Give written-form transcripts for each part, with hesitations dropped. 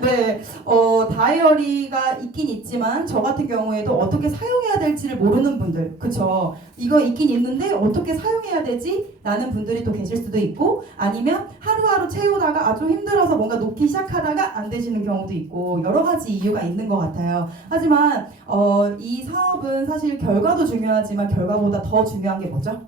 네, 다이어리가 있긴 있지만 저 같은 경우에도 어떻게 사용해야 될지를 모르는 분들, 그쵸? 이거 있긴 있는데 어떻게 사용해야 되지? 라는 분들이 또 계실 수도 있고, 아니면 하루하루 채우다가 아주 힘들어서 뭔가 놓기 시작하다가 안 되시는 경우도 있고, 여러 가지 이유가 있는 것 같아요. 하지만 이 사업은 사실 결과도 중요하지만 결과보다 더 중요한 게 뭐죠?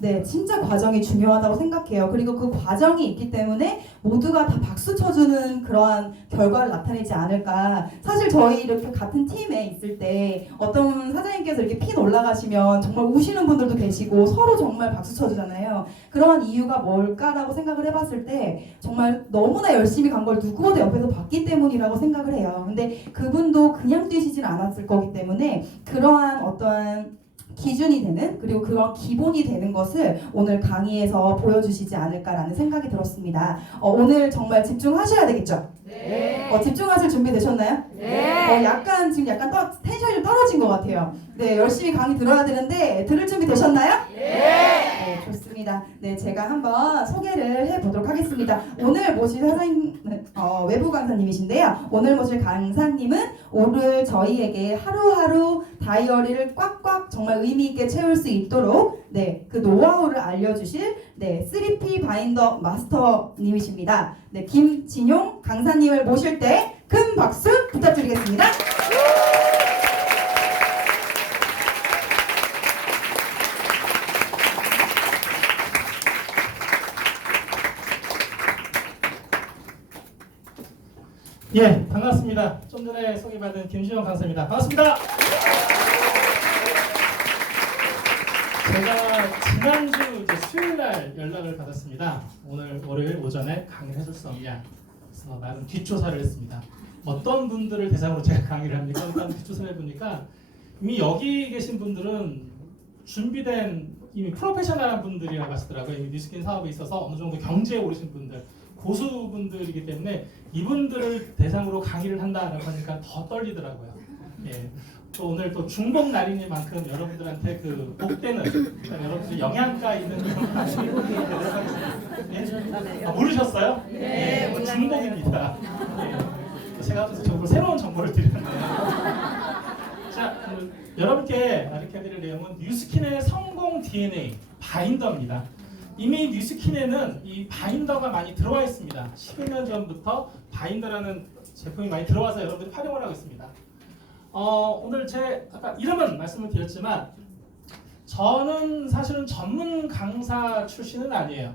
네, 진짜 과정이 중요하다고 생각해요. 그리고 그 과정이 있기 때문에 모두가 다 박수 쳐주는 그러한 결과를 나타내지 않을까. 사실 저희 이렇게 같은 팀에 있을 때 어떤 사장님께서 이렇게 핀 올라가시면 정말 우시는 분들도 계시고 서로 정말 박수 쳐주잖아요. 그러한 이유가 뭘까라고 생각을 해봤을 때 정말 너무나 열심히 간 걸 누구보다 옆에서 봤기 때문이라고 생각을 해요. 근데 그분도 그냥 뛰시진 않았을 거기 때문에 그러한 어떠한 기준이 되는, 그리고 그런 기본이 되는 것을 오늘 강의에서 보여주시지 않을까라는 생각이 들었습니다. 오늘 정말 집중하셔야 되겠죠? 네. 집중하실 준비 되셨나요? 네. 약간 지금 텐션이 좀 떨어진 것 같아요. 네, 열심히 강의 들어야 되는데 들을 준비 되셨나요? 네, 좋습니다. 네, 제가 한번 소개를 해보도록 하겠습니다. 오늘 모실 사장님, 외부 강사님이신데요. 오늘 모실 강사님은 오늘 저희에게 하루하루 다이어리를 꽉꽉 정말 의미 있게 채울 수 있도록 그 노하우를 알려주실 3P 바인더 마스터님이십니다. 네, 김진용 강사님을 모실 때 큰 박수 부탁드리겠습니다. 예, 반갑습니다. 좀 전에 소개받은 김주영 강사입니다. 반갑습니다. 제가 지난주 수요일날 연락을 받았습니다. 오늘 월요일 오전에 강의를 해줄 수 없냐. 그래서 나름 뒷조사를 했습니다. 어떤 분들을 대상으로 제가 강의를 합니까? 일단 뒷조사를 해보니까 이미 여기 계신 분들은 준비된 이미 프로페셔널한 분들이라고 하시더라고요. 이미 뉴스킨 사업에 있어서 어느 정도 경제에 오르신 분들, 고수분들이기 때문에 이분들을 대상으로 강의를 한다라고 하니까 더 떨리더라고요. 예. 또 오늘 또 중복 날이니만큼 여러분들한테 그 복되는, 그러니까 여러분들 영양가 있는 그런 강의를 해드리도록 하겠습니다. 예? 모르셨어요? 네, 예, 중복입니다. 예. 제가 저걸 새로운 정보를 드렸네요. 자, 여러분께 가르쳐드릴 내용은 뉴스킨의 성공 DNA 바인더입니다. 이미 뉴스킨에는 이 바인더가 많이 들어와 있습니다. 11년 전부터 바인더라는 제품이 많이 들어와서 여러분들이 활용을 하고 있습니다. 오늘 제 아까 이름은 말씀을 드렸지만 저는 사실은 전문 강사 출신은 아니에요.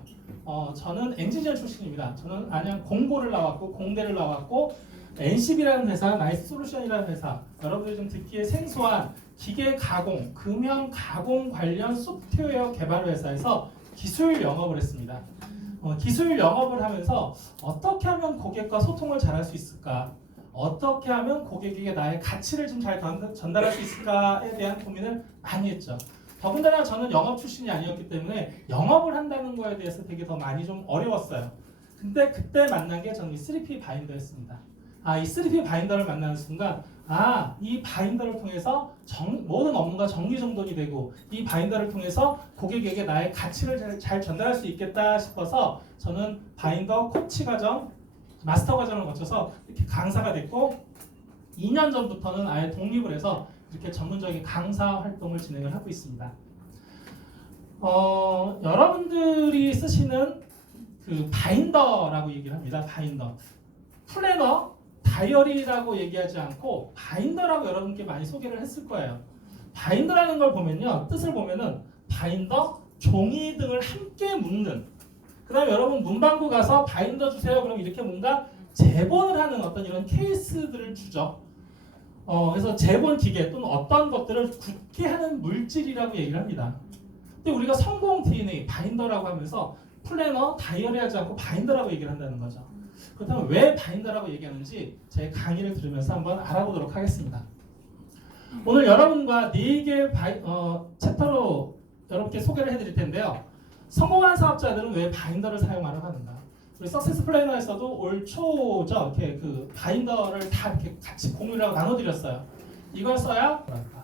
저는 엔지니어 출신입니다. 저는 안양 공고를 나왔고 공대를 나왔고 NCB라는 회사, 나이스 솔루션이라는 회사, 여러분들이 좀 듣기에 생소한 기계 가공, 금형 가공 관련 소프트웨어 개발 회사에서 기술 영업을 했습니다. 기술 영업을 하면서 어떻게 하면 고객과 소통을 잘할 수 있을까? 어떻게 하면 고객에게 나의 가치를 좀 잘 전달할 수 있을까에 대한 고민을 많이 했죠. 더군다나 저는 영업 출신이 아니었기 때문에 영업을 한다는 거에 대해서 되게 더 많이 좀 어려웠어요. 근데 그때 만난 게 저는 이 3P 바인더였습니다. 이 3P 바인더를 만나는 순간 이 바인더를 통해서 모든 업무가 정리정돈이 되고 이 바인더를 통해서 고객에게 나의 가치를 잘 전달할 수 있겠다 싶어서 저는 바인더 코치 과정, 마스터 과정을 거쳐서 이렇게 강사가 됐고 2년 전부터는 아예 독립을 해서 이렇게 전문적인 강사 활동을 진행을 하고 있습니다. 여러분들이 쓰시는 그 바인더라고 얘기를 합니다. 바인더. 플래너, 다이어리라고 얘기하지 않고 바인더라고 여러분께 많이 소개를 했을 거예요. 바인더라는 걸 보면요, 뜻을 보면은 바인더, 종이 등을 함께 묶는. 그 다음에 여러분 문방구 가서 바인더 주세요. 그럼 이렇게 뭔가 제본을 하는 어떤 이런 케이스들을 주죠. 그래서 제본 기계 또는 어떤 것들을 굳게 하는 물질이라고 얘기를 합니다. 근데 우리가 성공 DNA, 바인더라고 하면서 플래너, 다이어리 하지 않고 바인더라고 얘기를 한다는 거죠. 그렇다면 왜 바인더라고 얘기하는지 제 강의를 들으면서 한번 알아보도록 하겠습니다. 오늘 여러분과 4개의 챕터로 여러분께 소개를 해드릴 텐데요. 성공한 사업자들은 왜 바인더를 사용하려고 하는가? 우리 석세스 플래너에서도 올 초죠. 이렇게 그 바인더를 다 이렇게 같이 공유를 하고 나눠드렸어요. 이걸 써야 뭐랄까?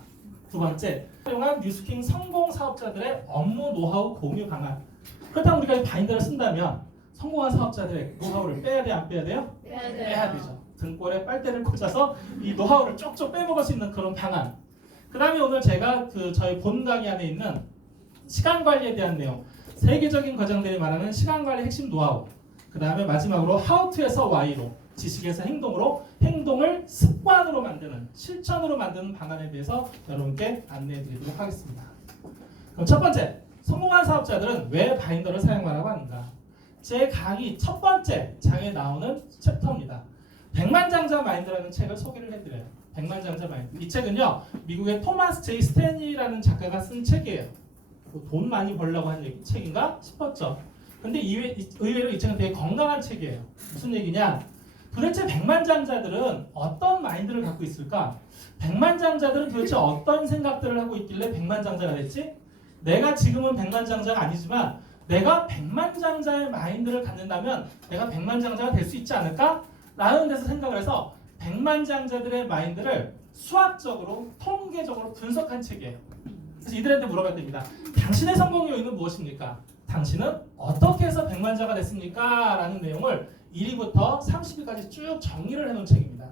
두 번째, 활용한 뉴스킨 성공 사업자들의 업무 노하우 공유 방안. 그렇다면 우리가 이 바인더를 쓴다면 성공한 사업자들의 노하우를 빼야 돼, 안 빼야 돼요? 빼야 되죠. 등골에 빨대를 꽂아서 이 노하우를 쪽쪽 빼먹을 수 있는 그런 방안. 그 다음에 오늘 제가 저희 본 강의 안에 있는 시간 관리에 대한 내용, 세계적인 과장들이 말하는 시간 관리 핵심 노하우, 그 다음에 마지막으로 how to에서 why로, 지식에서 행동으로, 행동을 습관으로 만드는, 실천으로 만드는 방안에 대해서 여러분께 안내해 드리도록 하겠습니다. 그럼 첫 번째, 성공한 사업자들은 왜 바인더를 사용하라고 하는가? 제 강의 첫 번째 장에 나오는 챕터입니다. 백만장자 마인드라는 책을 소개를 해드려요. 백만장자 마인드. 이 책은요, 미국의 토마스 제이 스탠리라는 작가가 쓴 책이에요. 돈 많이 벌려고 한 책인가 싶었죠. 근데 의외로 이 책은 되게 건강한 책이에요. 무슨 얘기냐? 도대체 백만장자들은 어떤 마인드를 갖고 있을까? 백만장자들은 도대체 어떤 생각들을 하고 있길래 백만장자가 됐지? 내가 지금은 백만장자가 아니지만 내가 백만장자의 마인드를 갖는다면 내가 백만장자가 될 수 있지 않을까? 라는 데서 생각을 해서 백만장자들의 마인드를 수학적으로 통계적으로 분석한 책이에요. 그래서 이들한테 물어봤답니다. 당신의 성공 요인은 무엇입니까? 당신은 어떻게 해서 백만자가 됐습니까? 라는 내용을 1위부터 30위까지 쭉 정리를 해놓은 책입니다.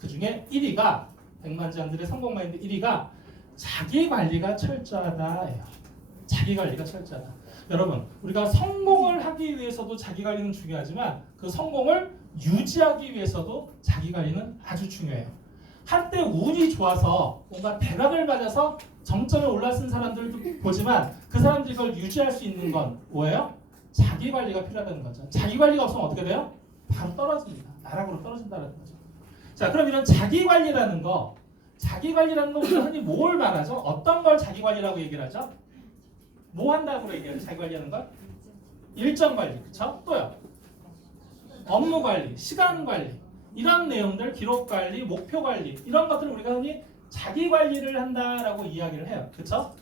그 중에 1위가 백만장들의 성공 마인드 1위가 자기 관리가 철저하다예요. 자기 관리가 철저하다. 여러분, 우리가 성공을 하기 위해서도 자기 관리는 중요하지만 그 성공을 유지하기 위해서도 자기 관리는 아주 중요해요. 한때 운이 좋아서 뭔가 대박을 맞아서 정점에 올라선 사람들도 보지만 그 사람들이 그걸 유지할 수 있는 건 뭐예요? 자기 관리가 필요하다는 거죠. 자기 관리가 없으면 어떻게 돼요? 바로 떨어집니다. 나락으로 떨어진다는 거죠. 자, 그럼 이런 자기 관리라는 거 우리가 흔히 뭘 말하죠? 어떤 걸 자기 관리라고 얘기를 하죠? 뭐 한다고 얘기하죠? 자기 관리하는 걸? 일정 관리, 그렇죠? 또요? 업무 관리, 시간 관리, 이런 내용들, 기록 관리, 목표 관리, 이런 것들을 우리가 흔히 자기 관리를 한다라고 이야기를 해요. 그렇죠?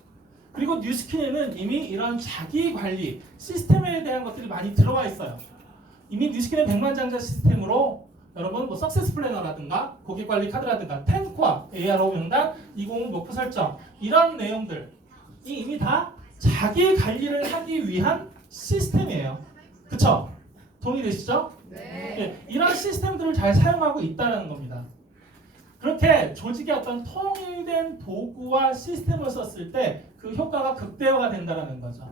그리고 뉴스킨에는 이미 이런 자기 관리 시스템에 대한 것들이 많이 들어와 있어요. 이미 뉴스킨의 백만장자 시스템으로 여러분 뭐 석세스 플래너라든가 고객 관리 카드라든가 10코어, ARO 명단, 2050 목표 설정, 이런 내용들이 이미 다 자기 관리를 하기 위한 시스템이에요. 그렇죠? 동의되시죠? 네. 이런 시스템들을 잘 사용하고 있다는 겁니다. 그렇게 조직의 어떤 통일된 도구와 시스템을 썼을 때 그 효과가 극대화가 된다는 거죠.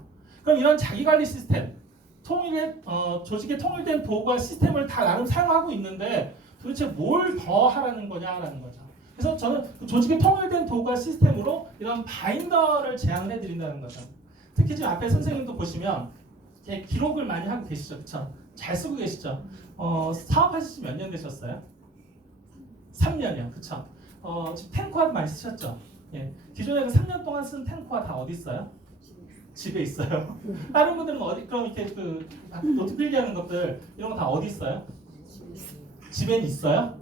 그럼 이런 자기관리 시스템, 조직의 통일된 도구와 시스템을 다 나름 사용하고 있는데 도대체 뭘 더 하라는 거냐라는 거죠. 그래서 저는 그 조직의 통일된 도구와 시스템으로 이런 바인더를 제안을 해드린다는 거죠. 특히 지금 앞에 선생님도 보시면 기록을 많이 하고 계시죠, 그렇죠? 잘 쓰고 계시죠? 사업하신 지 몇 년 되셨어요? 3년이요, 그렇죠? 지금 탱코아도 많이 쓰셨죠? 예. 기존에 그 3년 동안 쓴 탱코아 다 어디 있어요? 집에 있어요. 다른 분들은 어디 그럼 이렇게 그 노트 필기하는 것들 이런 거 다 어디 있어요? 집엔 있어요?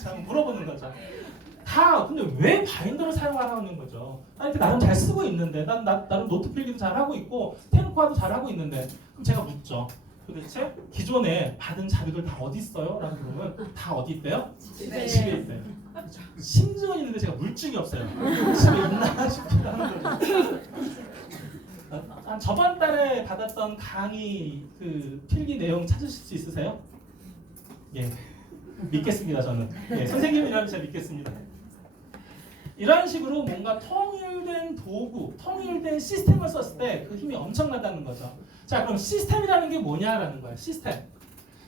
참 물어보는 거죠. 다 근데 왜 바인더를 사용하라는 거죠? 아니 나름 잘 쓰고 있는데 나름 노트 필기도 잘 하고 있고 탱코아도 잘 하고 있는데 그럼 제가 묻죠. 도대체 기존에 받은 자료들 다 어디 있어요? 라고 물으면 다 어디 있대요? 집에 있대요. 심증은 있는데 제가 물증이 없어요. 집에 있나 싶기도 하는 거죠. 저번 달에 받았던 강의 그 필기 내용 찾으실 수 있으세요? 예, 믿겠습니다 저는. 예, 선생님이라면 제가 믿겠습니다. 이런 식으로 뭔가 통일된 도구, 통일된 시스템을 썼을 때 그 힘이 엄청나다는 거죠. 자, 그럼 시스템이라는 게 뭐냐라는 거예요. 시스템.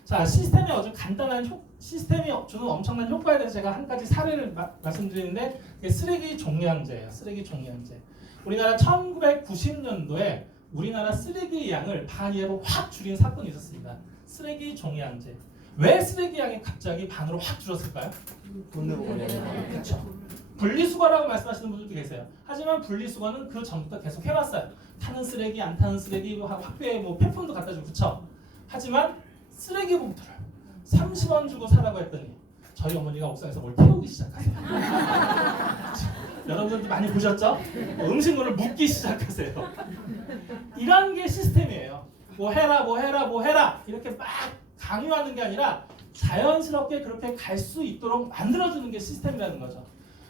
자, 시스템이 아주 간단한 시스템이 주는 엄청난 효과에 대해서 제가 한 가지 사례를 말씀드리는데 그게 쓰레기 종량제예요. 쓰레기 종량제. 우리나라 1990년도에 우리나라 쓰레기 양을 반 이하로 확 줄인 사건이 있었습니다. 쓰레기 종량제. 왜 쓰레기 양이 갑자기 반으로 확 줄었을까요? 돈 내고 버려요. 그렇죠. 분리수거라고 말씀하시는 분들도 계세요. 하지만 분리수거는 그 전부터 계속 해왔어요. 타는 쓰레기, 안 타는 쓰레기, 학교에 뭐 폐품도 갖다 주고 그쵸? 하지만 쓰레기 봉투를 30원 주고 사라고 했더니 저희 어머니가 옥상에서 뭘 태우기 시작하세요. 여러분들 많이 보셨죠? 음식물을 묻기 시작하세요. 이런 게 시스템이에요. 뭐 해라 이렇게 막 강요하는 게 아니라 자연스럽게 그렇게 갈 수 있도록 만들어주는 게 시스템이라는 거죠.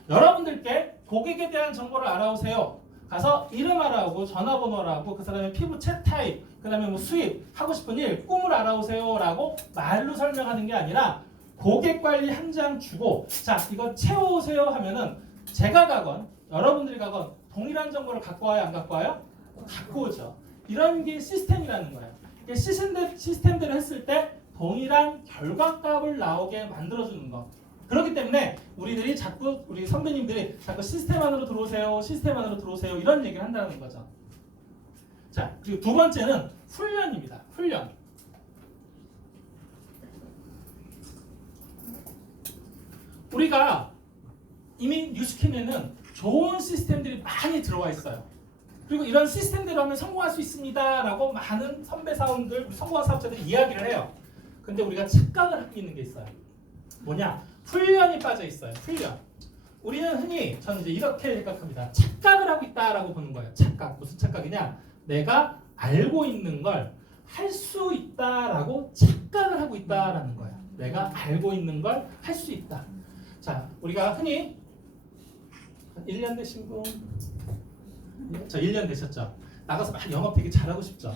여러분들께 고객에 대한 정보를 알아오세요. 가서 이름 알아오고 전화번호 알아오고 그 사람의 피부 체 타입, 그다음에 뭐 수입, 하고 싶은 일, 꿈을 알아오세요라고 말로 설명하는 게 아니라 고객 관리 한 장 주고 자 이거 채워오세요 하면은 제가 가건 여러분들이 가건 동일한 정보를 갖고 와요 안 갖고 와요? 갖고 오죠. 이런 게 시스템이라는 거예요. 이게 시스템대로 했을 때 동일한 결과값을 나오게 만들어주는 거. 그렇기 때문에 우리들이 자꾸 우리 선배님들이 자꾸 시스템 안으로 들어오세요, 시스템 안으로 들어오세요 이런 얘기를 한다는 거죠. 자 그리고 두 번째는 훈련입니다. 훈련. 우리가 이미 뉴스킨에는 좋은 시스템들이 많이 들어와 있어요. 그리고 이런 시스템대로 하면 성공할 수 있습니다라고 많은 선배 사원들, 성공한 사업자들이 이야기를 해요. 근데 우리가 착각을 하고 있는 게 있어요. 뭐냐? 훈련이 빠져 있어요. 훈련. 우리는 흔히 저는 이제 이렇게 생각합니다. 착각을 하고 있다라고 보는 거예요. 착각. 무슨 착각이냐? 내가 알고 있는 걸 할 수 있다라고 착각을 하고 있다라는 거예요. 내가 알고 있는 걸 할 수 있다. 자, 우리가 흔히 1년 되신 분, 저 1년 되셨죠? 나가서 막 영업 되게 잘하고 싶죠?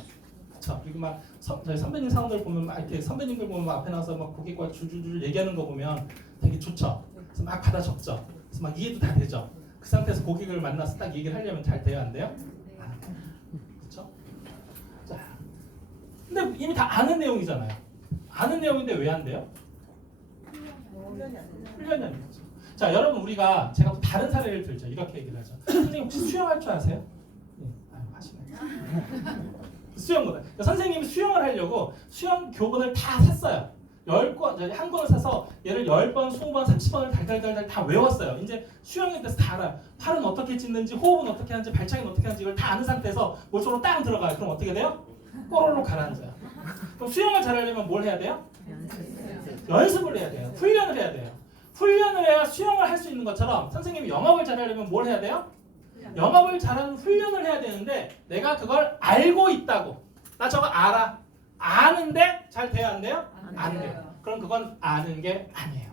그렇죠? 그리고 막 저희 선배님 사원들 보면 막 이렇게 선배님들 보면 막 앞에 나와서 막 고객과 줄줄줄 얘기하는 거 보면 되게 좋죠? 그래서 막 받아 적죠? 그래서 막 이해도 다 되죠? 그 상태에서 고객을 만나서 딱 얘기를 하려면 잘 돼요? 안 돼요? 그렇죠? 자, 근데 이미 다 아는 내용이잖아요. 아는 내용인데 왜 안 돼요? 훈련이 안 되죠. 자, 여러분 우리가 제가 또 다른 사례를 들죠. 이렇게 얘기를 하죠. 선생님 혹시 수영할 줄 아세요? 네, 하시네. 수영보다 선생님이 수영을 하려고 수영 교본을 다 샀어요. 10권, 한 권을 사서 얘를 10번, 20번, 30번을 달달달달 다 외웠어요. 이제 수영에 대해서 다 알아요. 팔은 어떻게 찢는지, 호흡은 어떻게 하는지, 발차기는 어떻게 하는지 이걸 다 아는 상태에서 물속으로 딱 들어가요. 그럼 어떻게 돼요? 꼬로로 가라앉아요. 그럼 수영을 잘하려면 뭘 해야 돼요? 연습을 해야 돼요. 훈련을 해야 돼요. 훈련을 해야 수영을 할 수 있는 것처럼 선생님이 영업을 잘하려면 뭘 해야 돼요? 영업을 잘하는 훈련을 해야 되는데 내가 그걸 알고 있다고. 나 저거 알아. 아는데 잘 돼요? 안 돼요? 안 돼요. 그럼 그건 아는 게 아니에요.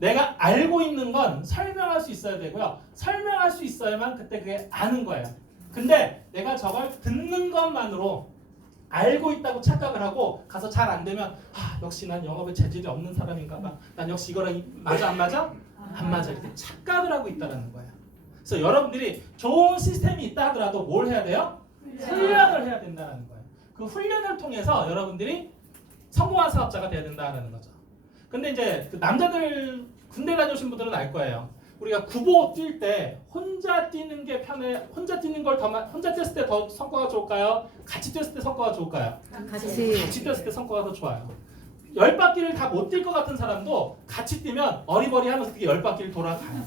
내가 알고 있는 건 설명할 수 있어야 되고요. 설명할 수 있어야만 그때 그게 아는 거예요. 근데 내가 저걸 듣는 것만으로 알고 있다고 착각을 하고 가서 잘 안 되면 역시 난 영업에 재질이 없는 사람인가 봐. 난 역시 이거랑 맞아 안 맞아? 안 맞아. 이렇게 착각을 하고 있다는 거예요. 그래서 여러분들이 좋은 시스템이 있다 하더라도 뭘 해야 돼요? 훈련을 해야 된다는 거예요. 그 훈련을 통해서 여러분들이 성공한 사업자가 돼야 된다는 거죠. 근데 이제 그 남자들 군대 다녀오신 분들은 알 거예요. 우리가 구보 뛸 때 혼자 뛰는 게 편해. 혼자 뛰는 걸 혼자 뛰었을 때 더 성과가 좋을까요? 같이 뛰었을 때 성과가 좋을까요? 같이 뛰었을 때 성과가 더 좋아요. 10바퀴를 다 못 뛸 것 같은 사람도 같이 뛰면 어리버리하면서 그게 10바퀴를 돌아가요.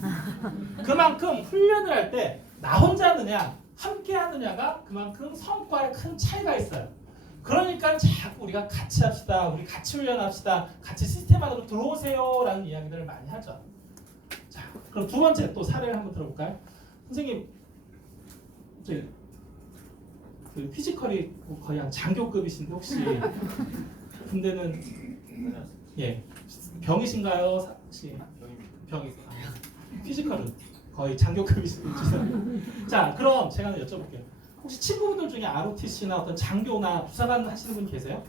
그만큼 훈련을 할 때 나 혼자 하느냐 함께 하느냐가 그만큼 성과에 큰 차이가 있어요. 그러니까 자꾸 우리가 같이 합시다. 우리 같이 훈련합시다. 같이 시스템 안으로 들어오세요 라는 이야기들을 많이 하죠. 자, 그럼 두 번째 또 사례를 한번 들어볼까요? 선생님, 그 피지컬이 거의 한 장교급이신데 혹시 군대는 예 병이신가요? 혹시 병이 피지컬은 거의 장교급이신지. 자, 그럼 제가 하나 여쭤볼게요. 혹시 친구분들 중에 ROTC나 어떤 장교나 부사관 하시는 분 계세요?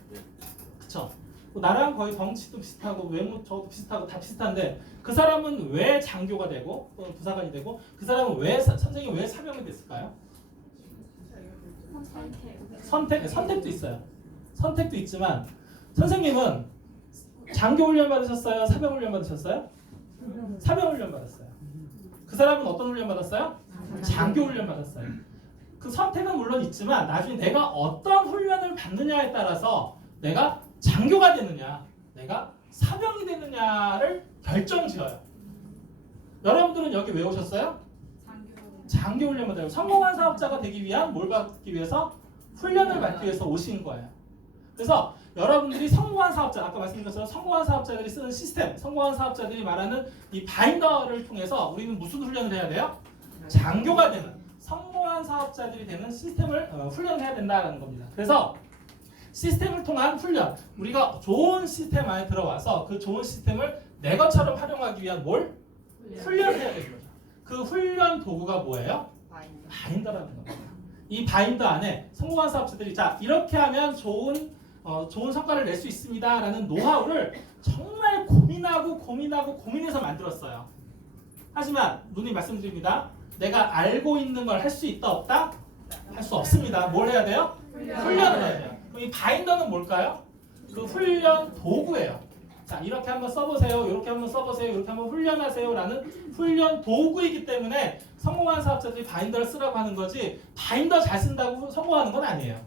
그쵸? 나랑 거의 덩치도 비슷하고 외모 저도 비슷하고 다 비슷한데 그 사람은 왜 장교가 되고 또는 부사관이 되고 그 사람은 왜 선생님이 왜 사병이 됐을까요? 선택도 있어요. 선택도 있지만 선생님은 장교 훈련 받으셨어요? 사병 훈련 받으셨어요? 사병 훈련 받았어요. 그 사람은 어떤 훈련 받았어요? 장교 훈련 받았어요. 그 선택은 물론 있지만 나중에 내가 어떤 훈련을 받느냐에 따라서 내가 장교가 되느냐, 내가 사병이 되느냐를 결정지어요. 여러분들은 여기 왜 오셨어요? 장교 훈련 받아요. 성공한 사업자가 되기 위한 뭘 받기 위해서? 훈련을 받기 위해서 오신 거예요. 그래서 여러분들이 성공한 사업자, 아까 말씀드린 것처럼 성공한 사업자들이 쓰는 시스템, 성공한 사업자들이 말하는 이 바인더를 통해서 우리는 무슨 훈련을 해야 돼요? 장교가 되는, 성공한 사업자들이 되는 시스템을 훈련해야 된다는 겁니다. 그래서 시스템을 통한 훈련, 우리가 좋은 시스템 안에 들어와서 그 좋은 시스템을 내 것처럼 활용하기 위한 뭘? 훈련해야 되는 거죠. 그 훈련 도구가 뭐예요? 바인더라는 겁니다. 이 바인더 안에 성공한 사업자들이 자 이렇게 하면 좋은 성과를 낼 수 있습니다라는 노하우를 정말 고민해서 만들었어요. 하지만 누님 말씀드립니다. 내가 알고 있는 걸 할 수 있다 없다? 할 수 없습니다. 뭘 해야 돼요? 훈련을 해야 돼요. 그럼 이 바인더는 뭘까요? 그 훈련 도구예요. 자 이렇게 한번 써보세요. 이렇게 한번 써보세요. 이렇게 한번 훈련하세요라는 훈련 도구이기 때문에 성공한 사업자들이 바인더를 쓰라고 하는 거지 바인더 잘 쓴다고 성공하는 건 아니에요.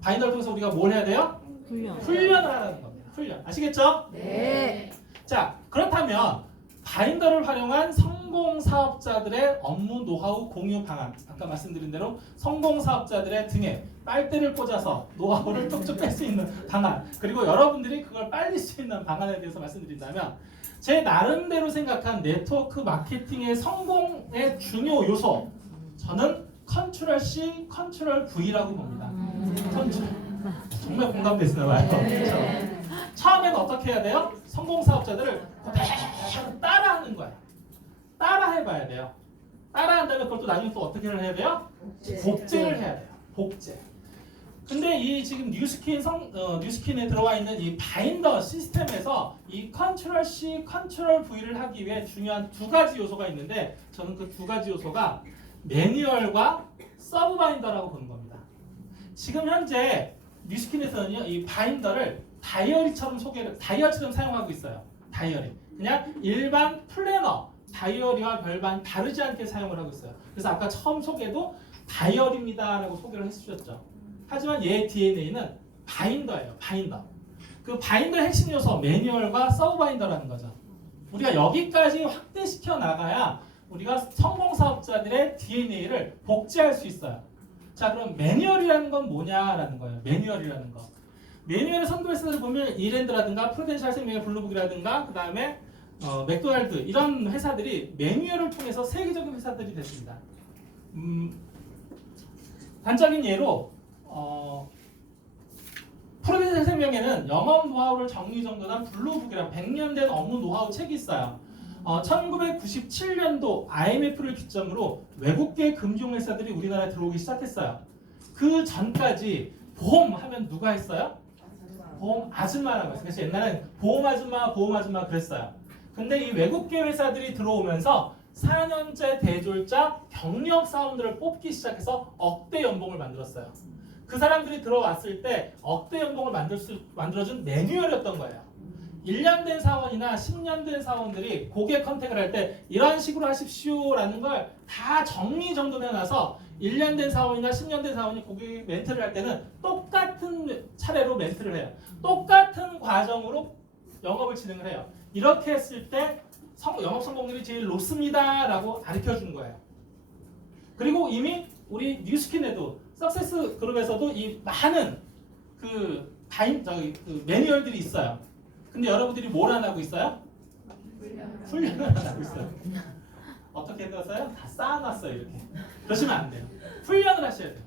바인더를 통해서 우리가 뭘 해야 돼요? 훈련을 하라는 겁니다. 훈련. 아시겠죠? 네. 자 그렇다면 바인더를 활용한 성공 사업자들의 업무 노하우 공유 방안 아까 말씀드린 대로 성공 사업자들의 등에 빨대를 꽂아서 노하우를 뚝뚝 뺄 수 있는 방안 그리고 여러분들이 그걸 빨릴 수 있는 방안에 대해서 말씀드린다면 제 나름대로 생각한 네트워크 마케팅의 성공의 중요 요소 저는 컨트롤 C, 컨트롤 V라고 봅니다. 컨트롤 정말 공감되시나 봐요. 그렇죠? 처음에는 어떻게 해야 돼요? 성공 사업자들을 그대로 따라하는 거예요. 따라해봐야 돼요. 따라한 다음에 그걸 또 나중에 또 어떻게 해야 돼요? 복제를 해야 돼요. 복제. 근데 이 지금 뉴스킨에 들어와 있는 이 바인더 시스템에서 이 컨트롤 C, 컨트롤 V를 하기 위해 중요한 두 가지 요소가 있는데 저는 그 두 가지 요소가 매뉴얼과 서브 바인더라고 보는 겁니다. 지금 현재 뉴스킨에서는요 이 바인더를 다이어리처럼 사용하고 있어요. 다이어리. 그냥 일반 플래너 다이어리와 별반 다르지 않게 사용을 하고 있어요. 그래서 아까 처음 소개도 다이어리입니다라고 소개를 해주셨죠. 하지만 얘의 DNA는 바인더예요. 바인더. 그 바인더의 핵심 요소 매뉴얼과 서브 바인더라는 거죠. 우리가 여기까지 확대시켜 나가야 우리가 성공 사업자들의 DNA를 복제할 수 있어요. 자 그럼 매뉴얼이라는 건 뭐냐라는 거예요. 매뉴얼이라는 거. 매뉴얼의 선도회사를 보면 이랜드라든가 프루덴셜 생명의 블루북이라든가 그 다음에 맥도날드 이런 회사들이 매뉴얼을 통해서 세계적인 회사들이 됐습니다. 단적인 예로 프루덴셜 생명에는 영업 노하우를 정리정돈한 블루북이라는 100년 된 업무 노하우 책이 있어요. 1997년도 IMF를 기점으로 외국계 금융회사들이 우리나라에 들어오기 시작했어요. 그 전까지 보험 하면 누가 했어요? 보험 아줌마라고 했어요. 그래서 옛날엔 보험 아줌마 그랬어요. 근데 이 외국계 회사들이 들어오면서 4년째 대졸자 경력 사원들을 뽑기 시작해서 억대 연봉을 만들었어요. 그 사람들이 들어왔을 때 억대 연봉을 만들어준 매뉴얼이었던 거예요. 1년 된 사원이나 10년 된 사원들이 고객 컨택을 할 때 이런 식으로 하십시오라는 걸 다 정리정돈해놔서 1년 된 사원이나 10년 된 사원이 고객 멘트를 할 때는 똑같은 차례로 멘트를 해요. 똑같은 과정으로 영업을 진행을 해요. 이렇게 했을 때 영업 성공률이 제일 높습니다 라고 가르쳐주는 거예요. 그리고 이미 우리 뉴스킨에도 석세스 그룹에서도 이 많은 그 매뉴얼들이 있어요. 근데 여러분들이 뭘 안 하고 있어요? 훈련을 안 하고 있어요. 어떻게 해놨어요? 다 쌓아놨어요 이렇게. 그러시면 안 돼요. 훈련을 하셔야 돼요.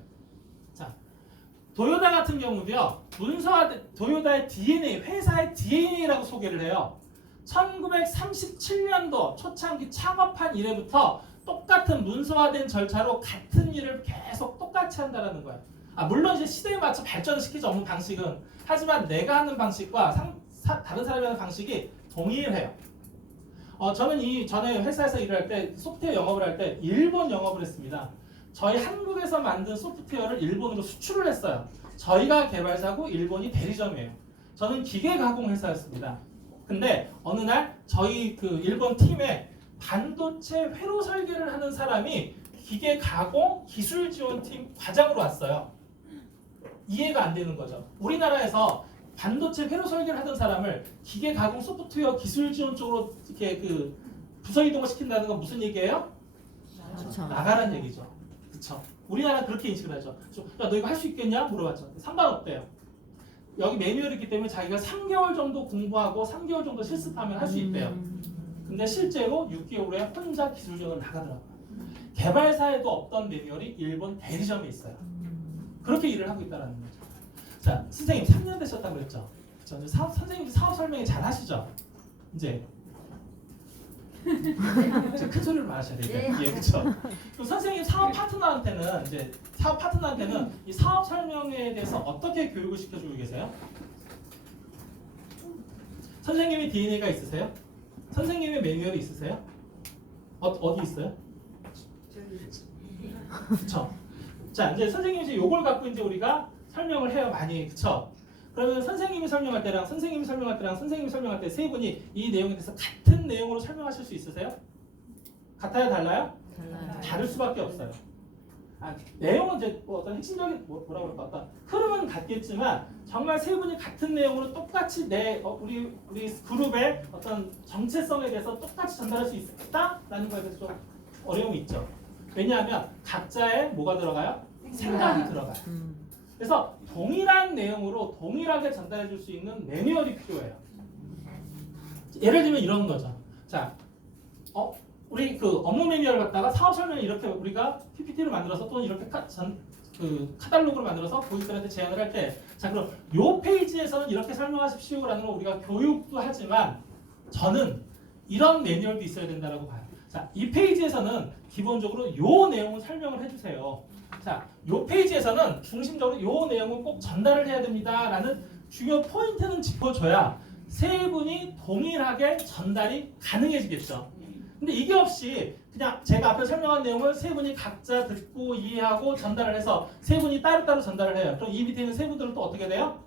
자, 도요타 같은 경우도요. 도요타의 DNA, 회사의 DNA라고 소개를 해요. 1937년도 초창기 창업한 이래부터 똑같은 문서화된 절차로 같은 일을 계속 똑같이 한다는 거예요. 물론 이제 시대에 맞춰 발전시키죠 업무 방식은. 하지만 내가 하는 방식과 다른 사람이 하는 방식이 동일해요. 저는 전에 회사에서 일을 할 때 소프트웨어 영업을 할 때 일본 영업을 했습니다. 저희 한국에서 만든 소프트웨어를 일본으로 수출을 했어요. 저희가 개발사고 일본이 대리점이에요. 저는 기계 가공 회사였습니다. 근데 어느 날 저희 그 일본 팀에 반도체 회로 설계를 하는 사람이 기계 가공 기술 지원팀 과장으로 왔어요. 이해가 안 되는 거죠. 우리나라에서 반도체 회로 설계를 하던 사람을 기계 가공 소프트웨어 기술 지원 쪽으로 이렇게 그 부서 이동을 시킨다는 건 무슨 얘기예요? 나가라는 얘기죠. 그렇죠. 우리나라는 그렇게 인식을 하죠. 야, 너 이거 할 수 있겠냐? 물어봤죠. 상관없대요. 여기 매뉴얼이 있기 때문에 자기가 3개월 정도 공부하고 3개월 정도 실습하면 할 수 있대요. 근데 실제로 6개월에 혼자 기술 지원을 나가더라고요. 개발사에도 없던 매뉴얼이 일본 대리점에 있어요. 그렇게 일을 하고 있다는 거죠. 자, 선생님 3년 되셨다고 그랬죠? 그렇죠? 선생님 사업 설명이 잘 하시죠? 이제 큰 소리로 말하셔야 돼요. 예, 그렇죠. 선생님 사업 파트너한테는 이 사업 설명에 대해서 어떻게 교육을 시켜주고 계세요? 선생님이 DNA가 있으세요? 선생님의 매뉴얼이 있으세요? 어디 있어요? 그쵸? 자, 이제 선생님이 이제 요걸 갖고 이제 우리가 설명을 해요, 많이. 그쵸? 그러면 선생님이 설명할 때랑 선생님이 설명할 때랑 선생님이 설명할 때 세 분이 이 내용에 대해서 같은 내용으로 설명하실 수 있으세요? 같아요, 달라요? 달라요. 다를 수밖에 없어요. 내용은 이제 뭐 어떤 핵심적인 뭐라고 그럴까 어떤 흐름은 같겠지만 정말 세 분이 같은 내용으로 똑같이 우리 그룹의 어떤 정체성에 대해서 똑같이 전달할 수 있다라는 거에 대해서 좀 어려움이 있죠. 왜냐하면 각자의 뭐가 들어가요? 생각이 들어가요. 그래서 동일한 내용으로 동일하게 전달해 줄 수 있는 매뉴얼이 필요해요. 예를 들면 이런 거죠. 자, 우리 그 업무 매뉴얼 갖다가 사업 설명 이렇게 우리가 PPT를 만들어서 또는 이렇게 카탈로그를 만들어서 고객들한테 제안을 할 때, 자 그럼 요 페이지에서는 이렇게 설명하십시오라는 걸 우리가 교육도 하지만 저는 이런 매뉴얼도 있어야 된다라고 봐요. 자, 이 페이지에서는 기본적으로 요 내용을 설명을 해주세요. 자, 요 페이지에서는 중심적으로 요 내용을 꼭 전달을 해야 됩니다라는 주요 포인트는 짚어줘야 세 분이 동일하게 전달이 가능해지겠죠. 근데 이게 없이 그냥 제가 앞에 설명한 내용을 세 분이 각자 듣고 이해하고 전달을 해서 세 분이 따로따로 전달을 해요. 그럼 이 밑에 있는 세 분들은 또 어떻게 돼요?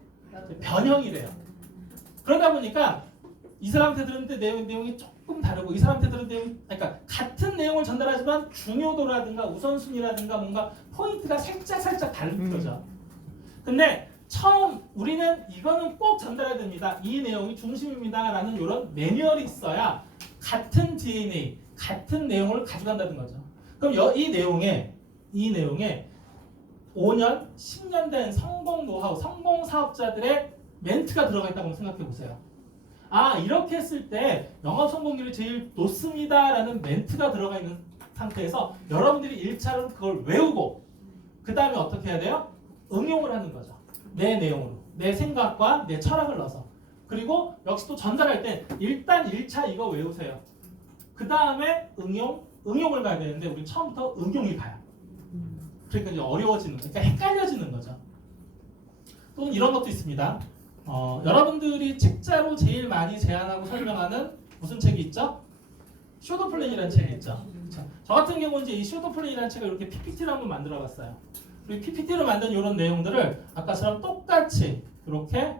변형이 돼요. 그러다 보니까 이 사람한테 들었는데 내용이 조금 다르고 이 사람한테 들은 내용이 그러니까 같은 내용을 전달하지만 중요도라든가 우선순위라든가 뭔가 포인트가 살짝 다른 거죠. 근데 처음 우리는 이거는 꼭 전달해야 됩니다. 이 내용이 중심입니다. 라는 이런 매뉴얼이 있어야 같은 DNA, 같은 내용을 가져간다는 거죠. 그럼 이 내용에 5년, 10년 된 성공 노하우, 성공 사업자들의 멘트가 들어가 있다고 생각해 보세요. 이렇게 했을 때 영업 성공률이 제일 높습니다라는 멘트가 들어가 있는 상태에서 여러분들이 1차로 그걸 외우고 그 다음에 어떻게 해야 돼요? 응용을 하는 거죠. 내 내용으로, 내 생각과 내 철학을 넣어서. 그리고 역시 또 전달할 때 일단 1차 이거 외우세요. 그 다음에 응용을 가야 되는데 우리 처음부터 응용이 가요. 그러니까 이제 어려워지는, 그러니까 헷갈려지는 거죠. 또는 이런 것도 있습니다. 여러분들이 책자로 제일 많이 제안하고 설명하는 무슨 책이 있죠? 쇼더 플랜이라는 책이 있죠. 저 같은 경우는 이제 이 쇼더 플랜이라는 책을 이렇게 PPT로 한번 만들어봤어요. 우리 PPT로 만든 이런 내용들을 아까처럼 똑같이 이렇게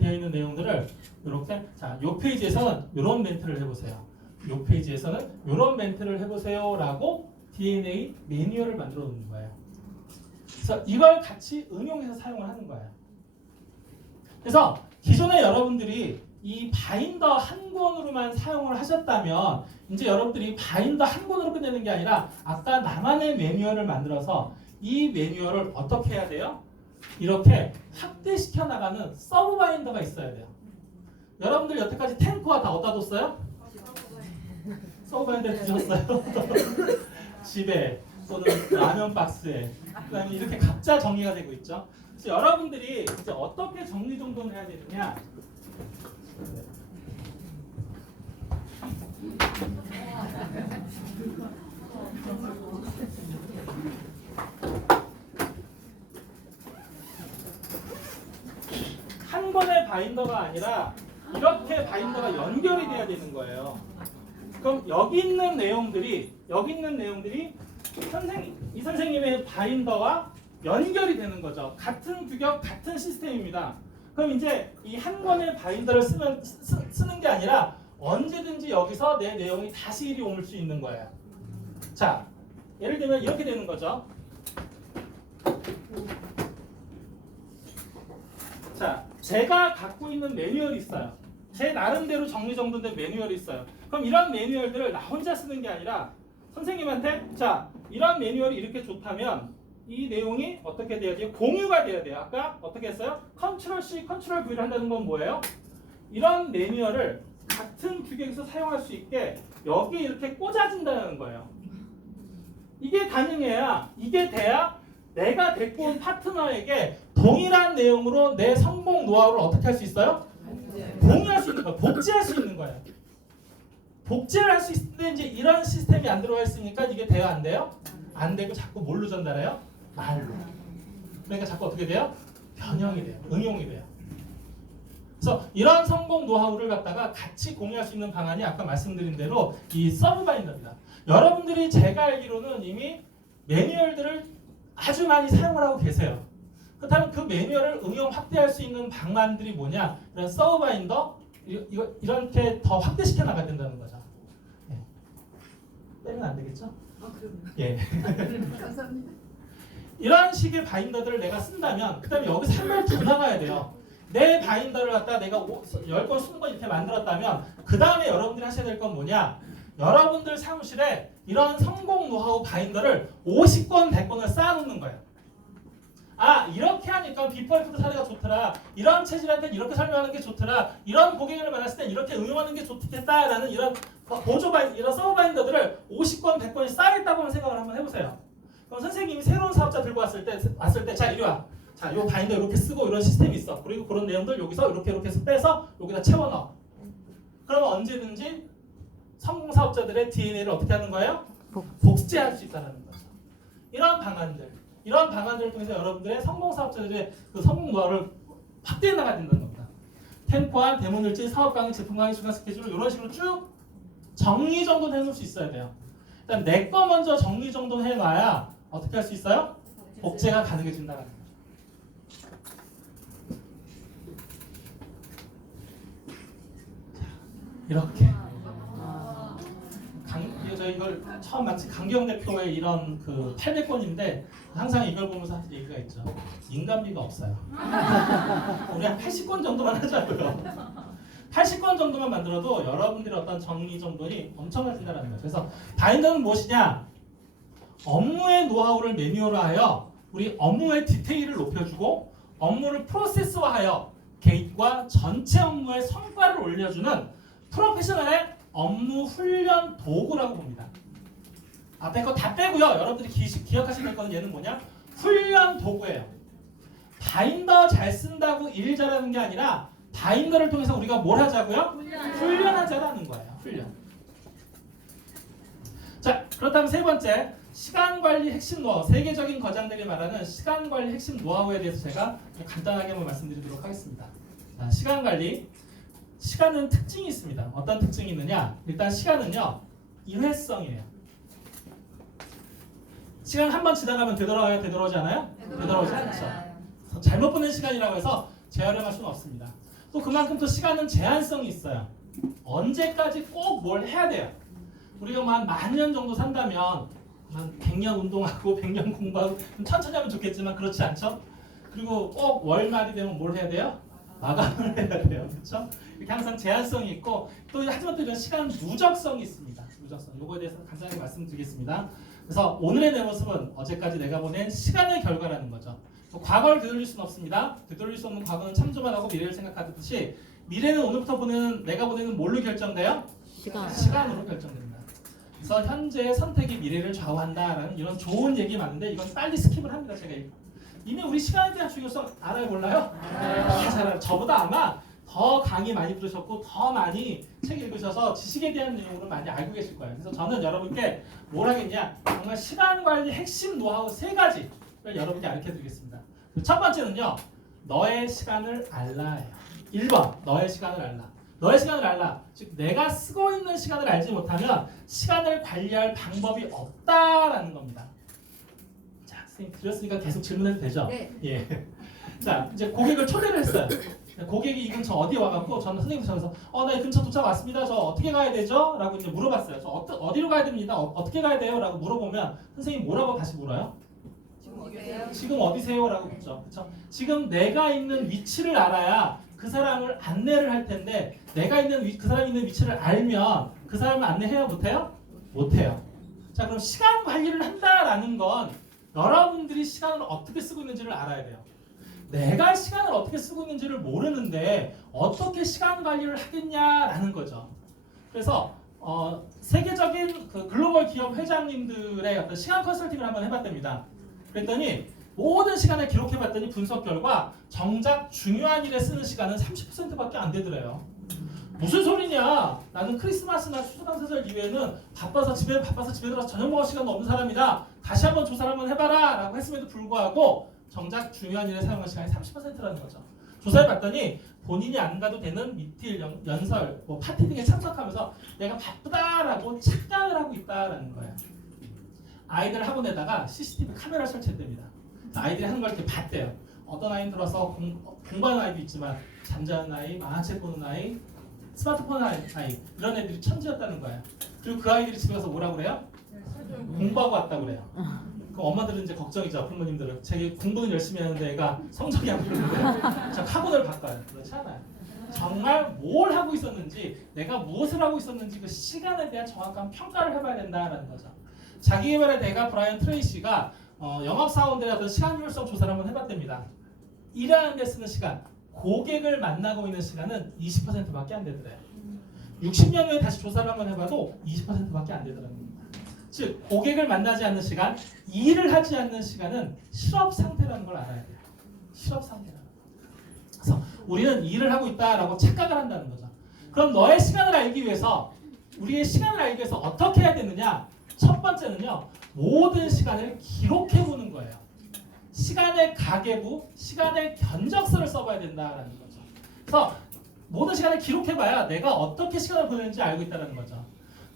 되어 있는 내용들을 이렇게 요 페이지에서는 이런 멘트를 해보세요. 요 페이지에서는 이런 멘트를 해보세요라고 DNA 매뉴얼을 만들어 놓는 거예요. 그래서 이걸 같이 응용해서 사용을 하는 거예요. 그래서 기존에 여러분들이 이 바인더 한 권으로만 사용을 하셨다면 이제 여러분들이 바인더 한 권으로 끝내는 게 아니라 아까 나만의 매뉴얼을 만들어서 이 매뉴얼을 어떻게 해야 돼요? 이렇게 확대시켜 나가는 서브 바인더가 있어야 돼요. 여러분들 여태까지 탱크와 다 어디다 뒀어요? 서브 바인더에 두셨어요? 집에 또는 라면 박스에 그다음에 이렇게 각자 정리가 되고 있죠. 그래서 여러분들이 이제 어떻게 정리정돈을 해야 되느냐? 한 권의 바인더가 아니라 이렇게 바인더가 연결이 돼야 되는 거예요. 그럼 여기 있는 내용들이 이 선생님의 바인더와 연결이 되는 거죠. 같은 규격, 같은 시스템입니다. 그럼 이제 이 한 권의 바인더를 쓰는 게 아니라 언제든지 여기서 내 내용이 다시 이리 올 수 있는 거예요. 자, 예를 들면 이렇게 되는 거죠. 자, 제가 갖고 있는 매뉴얼이 있어요. 제 나름대로 정리정돈된 매뉴얼이 있어요. 그럼 이런 매뉴얼들을 나 혼자 쓰는 게 아니라 선생님한테 자, 이런 매뉴얼이 이렇게 좋다면 이 내용이 어떻게 돼야 돼요? 공유가 돼야 돼요. 아까 어떻게 했어요? 컨트롤 C, 컨트롤 V를 한다는 건 뭐예요? 이런 매뉴얼을 같은 규격에서 사용할 수 있게 여기 이렇게 꽂아진다는 거예요. 이게 가능해야, 이게 돼야 내가 데리고 온 파트너에게 동일한 내용으로 내 성공 노하우를 어떻게 할 수 있어요? 공유할 수 있는 거예요. 복제할 수 있는 거예요. 복제를 할 수 있는데 이제 이런 시스템이 안 들어가 있으니까 이게 돼요, 안 돼요? 안 되고 자꾸 뭘로 전달해요? 말로. 그러니까 자꾸 어떻게 돼요? 변형이 돼요. 응용이 돼요. 그래서 이런 성공 노하우를 갖다가 같이 공유할 수 있는 방안이 아까 말씀드린 대로 이 서브바인더입니다. 여러분들이 제가 알기로는 이미 매뉴얼들을 아주 많이 사용을 하고 계세요. 그렇다면 그 매뉴얼을 응용 확대할 수 있는 방안들이 뭐냐? 이런 서브바인더 이렇게 더 확대시켜 나가야 된다는 거죠. 예. 빼면 안 되겠죠? 예. 감사합니다. 이런 식의 바인더들을 내가 쓴다면 그 다음에 여기서 한 발 더 나가야 돼요. 내 바인더를 갖다 내가 10권, 20권 이렇게 만들었다면 그 다음에 여러분들이 하셔야 될 건 뭐냐? 여러분들 사무실에 이런 성공 노하우 바인더를 50권, 100권을 쌓아놓는 거예요. 아, 이렇게 하니까 비포 애프터 사례가 좋더라. 이런 체질할 땐 이렇게 설명하는 게 좋더라. 이런 고객을 만났을 땐 이렇게 응용하는 게 좋겠다라는 이런 보조 바인더, 이런 서브 바인더들을 50권, 100권이 쌓여있다고 생각을 한번 해보세요. 그럼 선생님이 새로운 사업자 들고 왔을 때 자, 이리 와. 자, 요 바인더 이렇게 쓰고 이런 시스템이 있어. 그리고 그런 내용들 여기서 이렇게 해서 빼서 여기다 채워 넣어. 그러면 언제든지 성공 사업자들의 DNA를 어떻게 하는 거예요? 복제할 수 있다는 거죠. 이런 방안들을 통해서 여러분들의 성공 사업자들의 그 성공 노하우를 확대해 나가야 된다는 겁니다. 템포한 대문일지, 사업 강의, 제품 강의, 주간 스케줄을 이런 식으로 쭉 정리정돈 해놓을 수 있어야 돼요. 일단 내 거 먼저 정리정돈 해놔야 어떻게 할 수 있어요? 복제가 가능해진다는 거죠. 이렇게. 저희 이걸 처음 마친 강경 대표의 이런 그 800권인데 항상 이걸 보면서 하는 얘기가 있죠. 인간미가 없어요. 우리 한 80권 정도만 하자고요. 80권 정도만 만들어도 여러분들의 어떤 정리 정돈이 엄청나진다는 거죠. 그래서 바인더는 무엇이냐? 업무의 노하우를 매뉴얼화하여 우리 업무의 디테일을 높여주고 업무를 프로세스화하여 개인과 전체 업무의 성과를 올려주는 프로페셔널의 업무 훈련 도구라고 봅니다. 앞에 거 다 빼고요. 여러분들이 기억하셔야 될 거는 얘는 뭐냐? 훈련 도구예요. 바인더 잘 쓴다고 일 잘하는 게 아니라 바인더를 통해서 우리가 뭘 하자고요? 훈련하자라는 거예요. 훈련. 자, 그렇다면 세 번째, 시간관리 핵심 노하우. 세계적인 거장들이 말하는 시간관리 핵심 노하우에 대해서 제가 간단하게 한번 말씀드리도록 하겠습니다. 자, 시간관리. 시간은 특징이 있습니다. 어떤 특징이 있느냐? 일단 시간은요, 일회성이에요. 시간 한 번 지나가면 되돌아와요? 되돌아오지 않아요? 되돌아오지 않죠. 잘못 보낸 시간이라고 해서 재활용할 수는 없습니다. 또 그만큼 또 시간은 제한성이 있어요. 언제까지 꼭 뭘 해야 돼요. 우리가 한 10,000년 정도 산다면 한 100년 운동하고 100년 공부하고 좀 천천히 하면 좋겠지만 그렇지 않죠? 그리고 꼭 월말이 되면 뭘 해야 돼요? 마감을 해야 돼요. 그렇죠? 이렇게 항상 제한성이 있고 또 하지만 또 이런 시간 누적성이 있습니다. 누적성. 요거에 대해서 간단하게 말씀드리겠습니다. 그래서 오늘의 내 모습은 어제까지 내가 보낸 시간의 결과라는 거죠. 과거를 되돌릴 수는 없습니다. 되돌릴 수 없는 과거는 참조만 하고 미래를 생각하듯이 미래는 오늘부터 내가 보내는 뭘로 결정돼요? 시간으로 결정됩니다. 그래서 현재의 선택이 미래를 좌우한다라는 이런 좋은 얘기 많은데 이건 빨리 스킵을 합니다. 제가 이미 우리 시간에 대한 중요성 알아요? 몰라요? 잘 알아요. 저보다 아마 더 강의 많이 들으셨고 더 많이 책 읽으셔서 지식에 대한 내용을 많이 알고 계실 거예요. 그래서 저는 여러분께 뭘 하겠냐? 정말 시간관리 핵심 노하우 3가지를 여러분께 알려드리겠습니다. 첫 번째는요. 너의 시간을 알라예요. 1번 너의 시간을 알라. 너의 시간을 알라. 즉 내가 쓰고 있는 시간을 알지 못하면 시간을 관리할 방법이 없다라는 겁니다. 자, 선생님 드렸으니까 계속 질문해도 되죠? 네. 예. 자, 이제 고객을 초대를 했어요. 고객이 이 근처 어디에 와갖고 저는 선생님 전에서 나 이 근처 도착 왔습니다. 저 어떻게 가야 되죠? 라고 이제 물어봤어요. 저 어디로 가야 됩니다. 어떻게 가야 돼요? 라고 물어보면 선생님 뭐라고 다시 물어요? 지금 어디세요? 라고 묻죠. 그쵸? 지금 내가 있는 위치를 알아야 그 사람을 안내를 할 텐데 내가 그 사람이 있는 위치를 알면 그 사람을 안내해요? 못해요? 못해요. 자, 그럼 시간 관리를 한다라는 건 여러분들이 시간을 어떻게 쓰고 있는지를 알아야 돼요. 내가 시간을 어떻게 쓰고 있는지를 모르는데 어떻게 시간 관리를 하겠냐라는 거죠. 그래서 세계적인 그 글로벌 기업 회장님들의 어떤 시간 컨설팅을 한번 해봤답니다. 그랬더니 모든 시간을 기록해봤더니 분석 결과 정작 중요한 일에 쓰는 시간은 30%밖에 안 되더래요. 무슨 소리냐? 나는 크리스마스나 추수감사절 이외에는 바빠서 집에 들어서 저녁 먹을 시간도 없는 사람이다. 다시 한번 조사를 한번 해봐라 라고 했음에도 불구하고 정작 중요한 일에 사용할 시간이 30%라는 거죠. 조사해 봤더니 본인이 안 가도 되는 미팅, 연설, 뭐 파티 등에 참석하면서 내가 바쁘다라고 착각을 하고 있다라는 거예요. 아이들 학원에다가 CCTV 카메라 설치했답니다. 아이들이 하는 걸 이렇게 봤대요. 어떤 아이는 들어와서 공부하는 아이도 있지만 잠자는 아이, 만화책 보는 아이, 스마트폰 아이 이런 애들이 천지였다는 거예요. 그리고 그 아이들이 집에 가서 뭐라고 그래요? 공부하고 왔다고 그래요. 그럼 엄마들은 이제 걱정이죠. 부모님들은 자기 공부는 열심히 하는데 애가 성적이 안 오르는데 자 학원을 바꿔요. 그렇지 않아요. 정말 뭘 하고 있었는지 내가 무엇을 하고 있었는지 그 시간에 대한 정확한 평가를 해봐야 된다라는 거죠. 자기개발의 대가 브라이언 트레이시가 영업사원들의 어떤 시간 효율성 조사를 한번 해봤답니다. 일하는 데 쓰는 시간, 고객을 만나고 있는 시간은 20%밖에 안 되더래요. 60년 후에 다시 조사를 한번 해봐도 20%밖에 안 되더라는 겁니다. 즉 고객을 만나지 않는 시간, 일을 하지 않는 시간은 실업 상태라는 걸 알아야 돼요. 실업 상태라는 거. 그래서 우리는 일을 하고 있다라고 착각을 한다는 거죠. 그럼 너의 시간을 알기 위해서 우리의 시간을 알기 위해서 어떻게 해야 되느냐? 첫 번째는요. 모든 시간을 기록해 보는 거예요. 시간의 가계부, 시간의 견적서를 써봐야 된다라는 거죠. 그래서 모든 시간을 기록해봐야 내가 어떻게 시간을 보내는지 알고 있다는 거죠.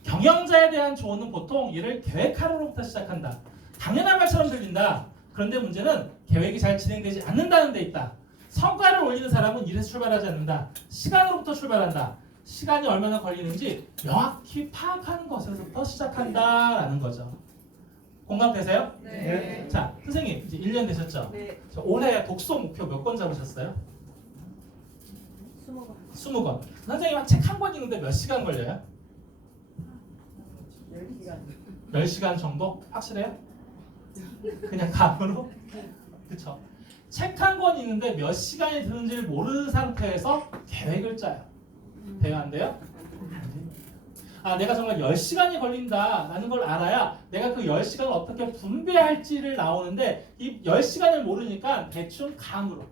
경영자에 대한 조언은 보통 일을 계획하루로부터 시작한다. 당연한 말처럼 들린다. 그런데 문제는 계획이 잘 진행되지 않는다는 데 있다. 성과를 올리는 사람은 일에서 출발하지 않는다. 시간으로부터 출발한다. 시간이 얼마나 걸리는지 명확히 파악하는 것에서부터 시작한다라는 거죠. 공감되세요? 네. 자, 선생님 이제 1년 되셨죠? 네. 자, 올해 독서 목표 몇 권 잡으셨어요? 20권. 20권. 선생님 책 한 권 읽는데 몇 시간 걸려요? 10시간. 10시간 정도? 확실해요? 그냥 감으로? 그쵸? 책 한 권 읽는데 몇 시간이 드는지를 모르는 상태에서 계획을 짜요. 돼요? 안 돼요? 아, 내가 정말 10시간이 걸린다라는 걸 알아야 내가 그 10시간을 어떻게 분배할지를 나오는데 이 10시간을 모르니까 대충 감으로.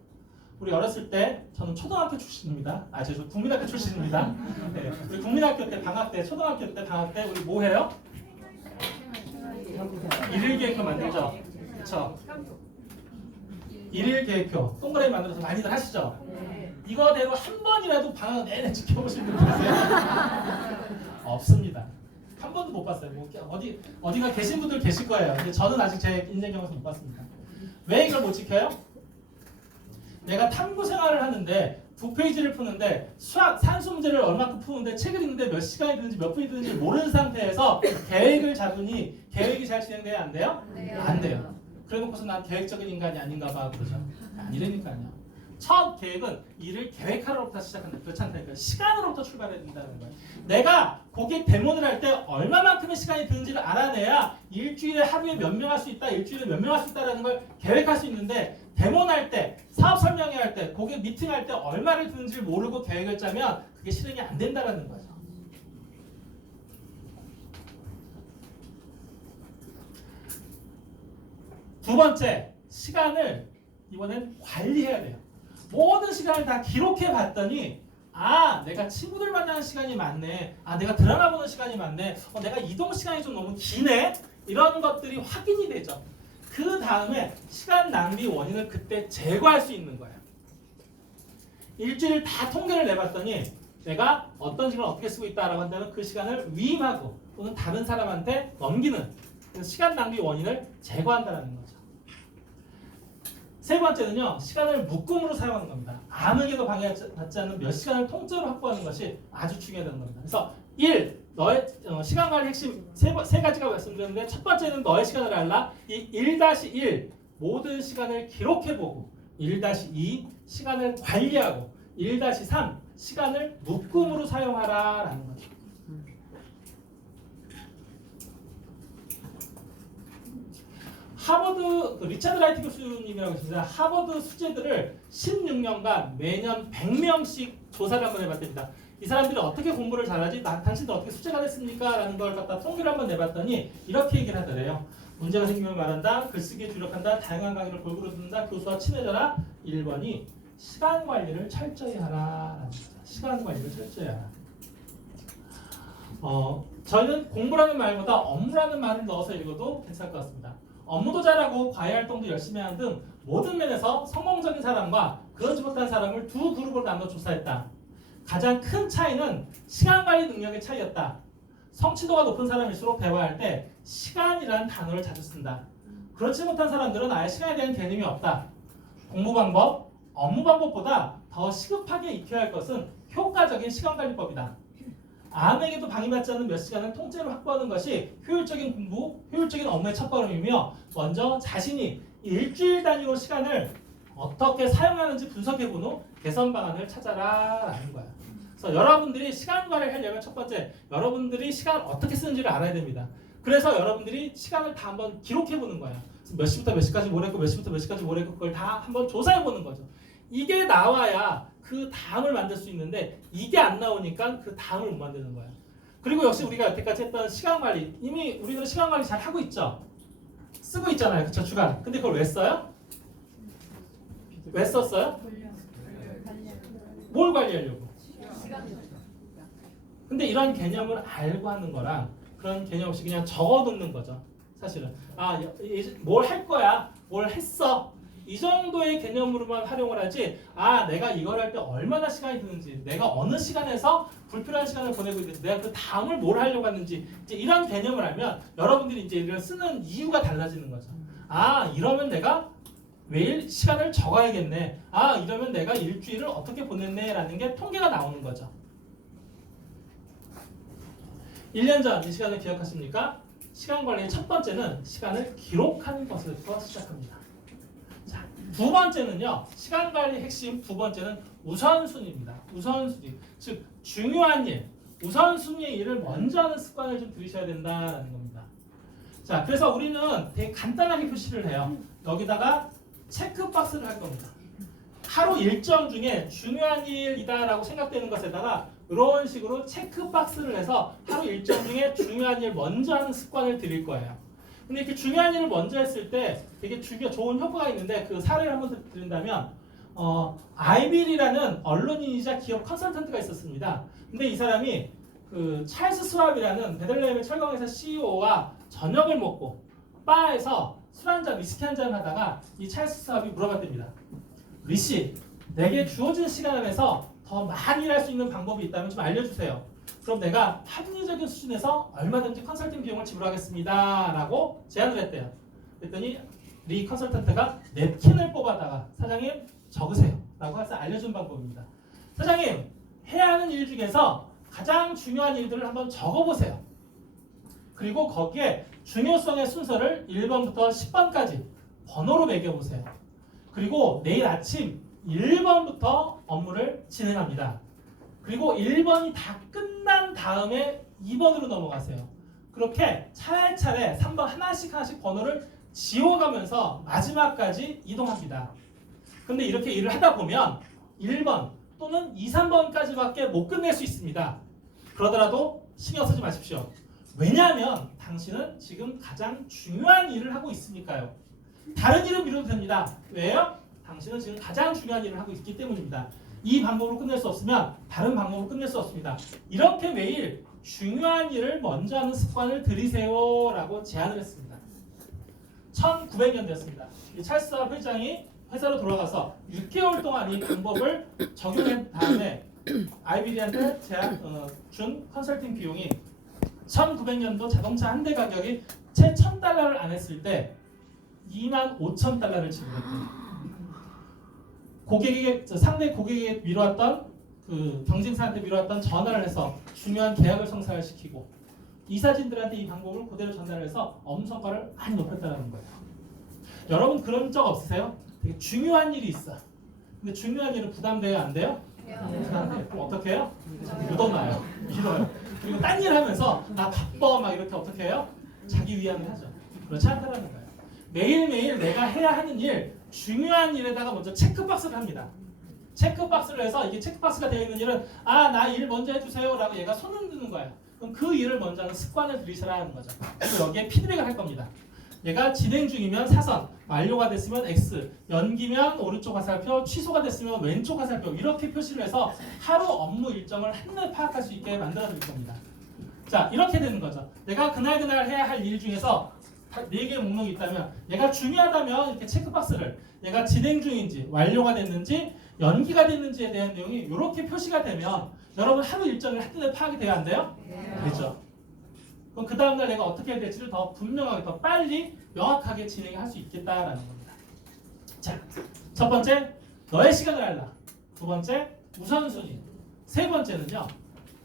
우리 어렸을 때 저는 초등학교 출신입니다. 아, 저 국민학교 출신입니다. 네, 우리 국민학교 때 방학 때, 초등학교 때 방학 때 우리 뭐 해요? 일일 계획표 만들죠. 그렇죠? 일일 계획표 동그라미 만들어서 많이들 하시죠. 이거대로 한 번이라도 방학 내내 지켜보신 분 계세요? 없습니다. 한 번도 못 봤어요. 뭐 어디가 계신 분들 계실 거예요. 근데 저는 아직 제 인생 경험에서 못 봤습니다. 왜 이걸 못 지켜요? 내가 탐구 생활을 하는데 9페이지를 푸는데 수학 산수 문제를 얼마큼 푸는데 책을 읽는데 몇 시간이 드는지 몇 분이 드는지 모르는 상태에서 계획을 잡으니 계획이 잘 진행돼야 안 돼요? 안 돼요. 그래놓고서 난 계획적인 인간이 아닌가 봐 그러죠. 아니라니까요. 첫 계획은 일을 계획하로부터 시작한다. 그렇지 않다니까. 시간으로부터 출발해야 된다는 거예요. 내가 고객 데모를 할 때 얼마만큼의 시간이 드는지를 알아내야 일주일에 하루에 몇 명 할 수 있다, 일주일에 몇 명 할 수 있다라는 걸 계획할 수 있는데 데모를 할 때, 사업 설명회 할 때, 고객 미팅할 때 얼마를 드는지를 모르고 계획을 짜면 그게 실행이 안 된다는 거죠. 두 번째, 시간을 이번엔 관리해야 돼요. 모든 시간을 다 기록해 봤더니 아 내가 친구들 만나는 시간이 많네, 아 내가 드라마 보는 시간이 많네, 내가 이동 시간이 좀 너무 기네, 이런 것들이 확인이 되죠. 그 다음에 시간 낭비 원인을 그때 제거할 수 있는 거예요. 일주일 다 통계를 내봤더니 내가 어떤 시간을 어떻게 쓰고 있다라고 한다면 그 시간을 위임하고 또는 다른 사람한테 넘기는 시간 낭비 원인을 제거한다는 거죠. 세 번째는요, 시간을 묶음으로 사용하는 겁니다. 아무에게도 방해받지 않는 몇 시간을 통째로 확보하는 것이 아주 중요하다는 겁니다. 그래서 1. 너의 시간 관리 핵심 세 가지가 말씀드렸는데 첫 번째는 너의 시간을 알라. 이 1-1 모든 시간을 기록해보고 1-2 시간을 관리하고 1-3 시간을 묶음으로 사용하라라는 거죠. 하버드 리차드 라이트 교수님이라고 있습니다. 하버드 수재들을 16년간 매년 100명씩 조사를 한번 해봤답니다. 이 사람들이 어떻게 공부를 잘하지? 당신들 어떻게 수재가 됐습니까? 라는 걸 갖다 통계를 한번 내봤더니 이렇게 얘기를 하더래요. 문제가 생기면 말한다, 글쓰기에 주력한다, 다양한 강의를 골고루 듣는다, 교수와 친해져라. 1번이 시간 관리를 철저히 하라. 시간 관리를 철저히 하라. 저희는 공부라는 말보다 업무라는 말을 넣어서 읽어도 괜찮을 것 같습니다. 업무도 잘하고 과외 활동도 열심히 하는 등 모든 면에서 성공적인 사람과 그러지 못한 사람을 두 그룹으로 나눠 조사했다. 가장 큰 차이는 시간 관리 능력의 차이였다. 성취도가 높은 사람일수록 대화할 때 시간이라는 단어를 자주 쓴다. 그렇지 못한 사람들은 아예 시간에 대한 개념이 없다. 공부 방법, 업무 방법보다 더 시급하게 익혀야 할 것은 효과적인 시간 관리법이다. 아무에게도 방해받지 않는 몇 시간을 통째로 확보하는 것이 효율적인 공부, 효율적인 업무의 첫걸음이며 먼저 자신이 일주일 단위로 시간을 어떻게 사용하는지 분석해본 후 개선 방안을 찾아라 라는 거야. 그래서 여러분들이 시간 관리를 하려면 첫 번째, 여러분들이 시간을 어떻게 쓰는지를 알아야 됩니다. 그래서 여러분들이 시간을 다 한번 기록해보는 거야. 몇 시부터 몇 시까지 뭘 했고 몇 시부터 몇 시까지 뭘 했고 그걸 다 한번 조사해보는 거죠. 이게 나와야 그 다음을 만들 수 있는데 이게 안 나오니까 그 다음을 못 만드는 거야. 그리고 역시 우리가 여태까지 했던 시간 관리, 이미 우리들은 시간 관리 잘 하고 있죠. 쓰고 있잖아요. 그쵸? 주간. 근데 그걸 왜 써요? 왜 썼어요? 뭘 관리하려고? 근데 이런 개념을 알고 하는 거랑 그런 개념 없이 그냥 적어놓는 거죠. 사실은 뭘 할 거야, 뭘 했어, 이 정도의 개념으로만 활용을 하지, 내가 이걸 할 때 얼마나 시간이 드는지, 내가 어느 시간에서 불필요한 시간을 보내고 있는지, 내가 그 다음을 뭘 하려고 하는지, 이제 이런 개념을 알면 여러분들이 이제 이걸 쓰는 이유가 달라지는 거죠. 이러면 내가 매일 시간을 적어야겠네. 이러면 내가 일주일을 어떻게 보냈네라는 게 통계가 나오는 거죠. 1년 전 이 시간을 기억하십니까? 시간 관리의 첫 번째는 시간을 기록하는 것부터 시작합니다. 자, 두 번째는요. 시간 관리의 핵심 두 번째는 우선순위입니다. 우선순위. 즉 중요한 일, 우선순위의 일을 먼저 하는 습관을 좀 들이셔야 된다는 겁니다. 자, 그래서 우리는 되게 간단하게 표시를 해요. 여기다가 체크박스를 할 겁니다. 하루 일정 중에 중요한 일이다라고 생각되는 것에다가 이런 식으로 체크박스를 해서 하루 일정 중에 중요한 일 먼저 하는 습관을 들일 거예요. 근데 이렇게 중요한 일을 먼저 했을 때 되게 좋은 효과가 있는데 그 사례를 한번 드린다면 아이빌이라는 언론인이자 기업 컨설턴트가 있었습니다. 근데 이 사람이 그 찰스 스왑이라는 베들레헴의 철강회사 CEO와 저녁을 먹고 바에서 술 한잔, 위스키 한잔 하다가 이 찰스 스왑이 물어봤답니다. 리씨, 내게 주어진 시간 안에서 더 많이 일할 수 있는 방법이 있다면 좀 알려주세요. 그럼 내가 합리적인 수준에서 얼마든지 컨설팅 비용을 지불하겠습니다 라고 제안을 했대요. 그랬더니 리 컨설턴트가 냅킨을 뽑아다가 사장님 적으세요 라고 해서 알려준 방법입니다. 사장님, 해야 하는 일 중에서 가장 중요한 일들을 한번 적어보세요. 그리고 거기에 중요성의 순서를 1번부터 10번까지 번호로 매겨보세요. 그리고 내일 아침 1번부터 업무를 진행합니다. 그리고 1번이 다 끝난 다음에 2번으로 넘어가세요. 그렇게 차례차례 3번 하나씩 번호를 지워가면서 마지막까지 이동합니다. 근데 이렇게 일을 하다 보면 1번 또는 2, 3번까지밖에 못 끝낼 수 있습니다. 그러더라도 신경 쓰지 마십시오. 왜냐하면 당신은 지금 가장 중요한 일을 하고 있으니까요. 다른 일은 미뤄도 됩니다. 왜요? 당신은 지금 가장 중요한 일을 하고 있기 때문입니다. 이 방법으로 끝낼 수 없으면 다른 방법으로 끝낼 수 없습니다. 이렇게 매일 중요한 일을 먼저 하는 습관을 들이세요 라고 제안을 했습니다. 1900년대였습니다. 이 찰스 스왑 회장이 회사로 돌아가서 6개월 동안 이 방법을 적용한 다음에 아이비리한테 준 컨설팅 비용이 1900년도 자동차 한 대 가격이 채 $1000를 안 했을 때 25,000달러를 지불했대요. 상대 고객에게 미뤄왔던 그 경쟁사한테 미뤄왔던 전화를 해서 중요한 계약을 성사를 시키고 이사진들한테 이 방법을 그대로 전달을 해서 업무 성과를 많이 높였다는 거예요. 여러분 그런 적 없으세요? 되게 중요한 일이 있어. 근데 중요한 일은 부담돼요? 안 돼요? 부담돼요. 그럼 어떻게 해요? 묻어놔요. 밀어요. 그리고 딴 일 하면서 나 바빠 막 이렇게 어떻게 해요? 자기 위안을 하죠. 그렇지 않다는 거예요. 매일매일 내가 해야 하는 일, 중요한 일에다가 먼저 체크박스를 합니다. 체크박스를 해서 이게 체크박스가 되어 있는 일은 나 일 먼저 해주세요 라고 얘가 손 흔드는 거예요. 그럼 그 일을 먼저 하는 습관을 들이시라는 거죠. 그리고 여기에 피드백을 할 겁니다. 얘가 진행 중이면 사선, 완료가 됐으면 X, 연기면 오른쪽 화살표, 취소가 됐으면 왼쪽 화살표 이렇게 표시를 해서 하루 업무 일정을 한눈에 파악할 수 있게 만들어 드릴 겁니다. 자, 이렇게 되는 거죠. 내가 그날 해야 할 일 중에서 4개의 목록이 있다면 얘가 중요하다면 이렇게 체크박스를 얘가 진행 중인지 완료가 됐는지 연기가 됐는지에 대한 내용이 이렇게 표시가 되면 여러분 하루 일정을 한눈에 파악이 돼야 안 돼요? 되죠. 그럼 그 다음날 내가 어떻게 해야 될지를 더 분명하게 더 빨리 명확하게 진행할 수 있겠다라는 겁니다. 자, 첫 번째 너의 시간을 알라. 두 번째 우선순위. 세 번째는요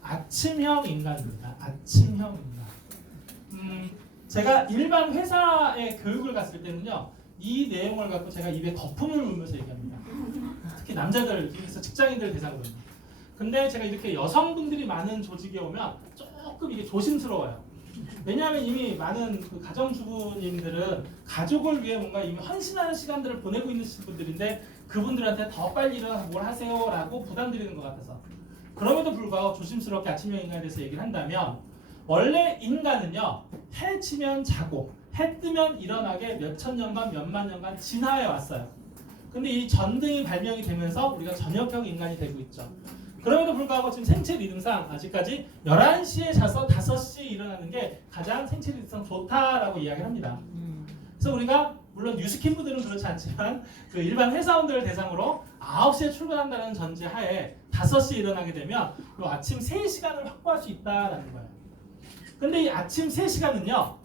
아침형 인간입니다. 아침형 인간. 제가 일반 회사에 교육을 갔을 때는요 이 내용을 갖고 제가 입에 거품을 물면서 얘기합니다. 특히 남자들, 그래서 직장인들 대상으로는. 근데 제가 이렇게 여성분들이 많은 조직에 오면 조금 이게 조심스러워요. 왜냐하면 이미 많은 그 가정주부님들은 가족을 위해 뭔가 이미 헌신하는 시간들을 보내고 있는 분들인데 그분들한테 더 빨리 일어나서 뭘 하세요라고 부담드리는 것 같아서. 그럼에도 불구하고 조심스럽게 아침형 인간에 대해서 얘기를 한다면 원래 인간은요 해 치면 자고 해 뜨면 일어나게 몇천 년간 몇만 년간 진화해 왔어요. 근데 이 전등이 발명이 되면서 우리가 저녁형 인간이 되고 있죠. 그럼에도 불구하고 지금 생체 리듬상 아직까지 11시에 자서 5시에 일어나는 게 가장 생체 리듬상 좋다라고 이야기를 합니다. 그래서 우리가 물론 뉴스킨 분들은 그렇지 않지만 그 일반 회사원들을 대상으로 9시에 출근한다는 전제 하에 5시에 일어나게 되면 이 아침 3시간을 확보할 수 있다라는 거예요. 근데 이 아침 3시간은요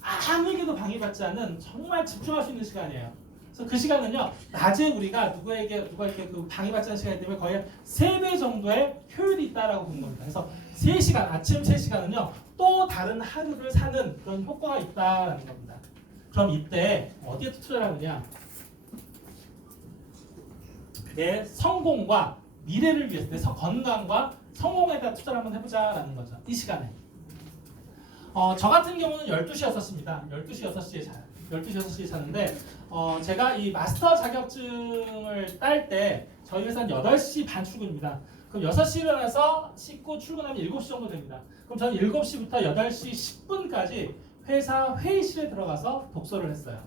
아무에게도 방해받지 않는 정말 집중할 수 있는 시간이에요. 그래서 그 시간은요 낮에 우리가 누가 이렇게 그 방해받지 않는 시간이기 때문에 거의 3배 정도의 효율이 있다라고 보는 겁니다. 그래서 3시간, 아침 3시간은요 또 다른 하루를 사는 그런 효과가 있다라는 겁니다. 그럼 이때 어디에 투자를 하느냐? 내 성공과 미래를 위해서 내 건강과 성공에다 투자를 한번 해보자라는 거죠. 이 시간에. 저 같은 경우는 12시 6시입니다. 12시 6시에 자요. 12시 6시에 자는데 제가 이 마스터 자격증을 딸 때 저희 회사는 8시 반 출근입니다. 그럼 6시 일어나서 씻고 출근하면 7시 정도 됩니다. 그럼 저는 7시부터 8시 10분까지 회사 회의실에 들어가서 독서를 했어요.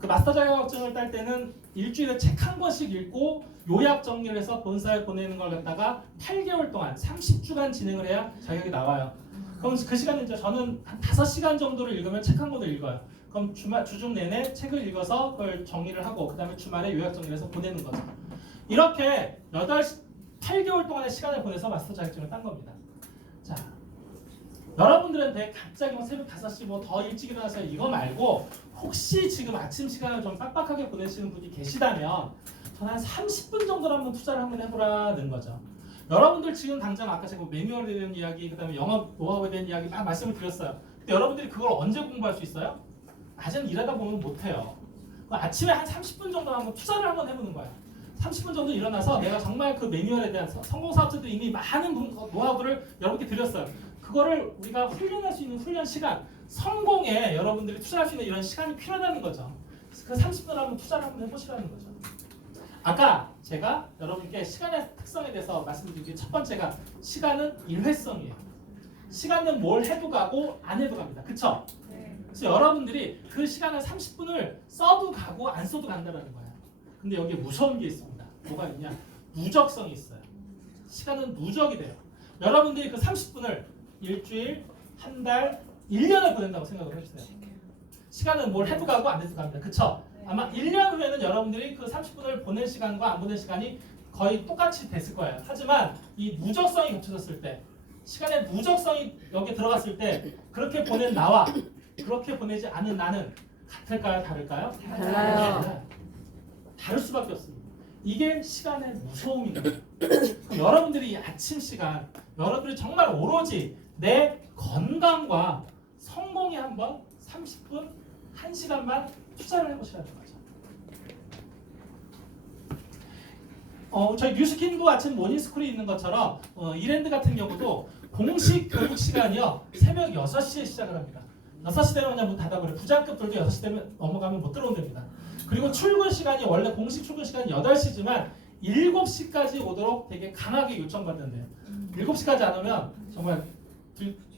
그 마스터 자격증을 딸 때는 일주일에 책 한 권씩 읽고 요약 정리를 해서 본사에 보내는 걸 갖다가 8개월 동안 30주간 진행을 해야 자격이 나와요. 그럼 그 시간에 이제 저는 한 5시간 정도를 읽으면 책 한 권을 읽어요. 그럼 주중 내내 책을 읽어서 그걸 정리를 하고 그 다음에 주말에 요약 정리를 해서 보내는 거죠. 이렇게 8개월 동안의 시간을 보내서 마스터 자격증을 딴 겁니다. 자, 여러분들한테 갑자기 뭐 새벽 5시 뭐 더 일찍 일어나서 이거 말고 혹시 지금 아침 시간을 좀 빡빡하게 보내시는 분이 계시다면 저는 한 30분 정도를 한번 투자를 한번 해보라는 거죠. 여러분들 지금 당장 아까 제가 매뉴얼에 대한 이야기 그다음에 영업 노하우에 대한 이야기 막 말씀을 드렸어요. 근데 여러분들이 그걸 언제 공부할 수 있어요? 낮에는 일하다 보면 못해요. 아침에 한 30분 정도 한번 투자를 한번 해보는 거야. 30분 정도 일어나서 내가 정말 그 매뉴얼에 대한 성공 사업자들이 이미 많은 노하우들을 여러분께 드렸어요. 그거를 우리가 훈련할 수 있는 훈련 시간, 성공에 여러분들이 투자할 수 있는 이런 시간이 필요하다는 거죠. 그 30분을 한번 투자를 한번 해보시라는 거죠. 아까 제가 여러분께 시간의 특성에 대해서 말씀드린 게 첫 번째가 시간은 일회성이에요. 시간은 뭘 해도 가고 안 해도 갑니다. 그쵸? 그래서 여러분들이 그 시간을 30분을 써도 가고 안 써도 간다는 거예요. 근데 여기에 무서운 게 있습니다. 뭐가 있냐? 누적성이 있어요. 시간은 누적이 돼요. 여러분들이 그 30분을 일주일, 한 달, 1년을 보낸다고 생각을 해주세요. 시간은 뭘 해도 가고 안 해도 갑니다. 그쵸? 아마 1년 후에는 여러분들이 그 30분을 보낸 시간과 안 보낸 시간이 거의 똑같이 됐을 거예요. 하지만 이 누적성이 겹쳐졌을 때 시간의 누적성이 여기 들어갔을 때 그렇게 보낸 나와 그렇게 보내지 않은 나는 같을까요? 다를까요? 달라요. 다를 수밖에 없습니다. 이게 시간의 무서움인 거예요. 여러분들이 이 아침 시간 여러분들이 정말 오로지 내 건강과 성공에 한번 30분, 1시간만 투자를 해보시라는 거죠. 저희 뉴스킨도 아침 모닝스쿨이 있는 것처럼 이랜드 같은 경우도 공식 교육 시간이요 새벽 6시에 시작을 합니다. 6시 되면 그냥 문 닫아버려요. 부장급들도 6시 되면 넘어가면 못 들어온답니다. 그리고 출근 시간이 원래 공식 출근 시간이 8시지만 7시까지 오도록 되게 강하게 요청받는데요. 7시까지 안 오면 정말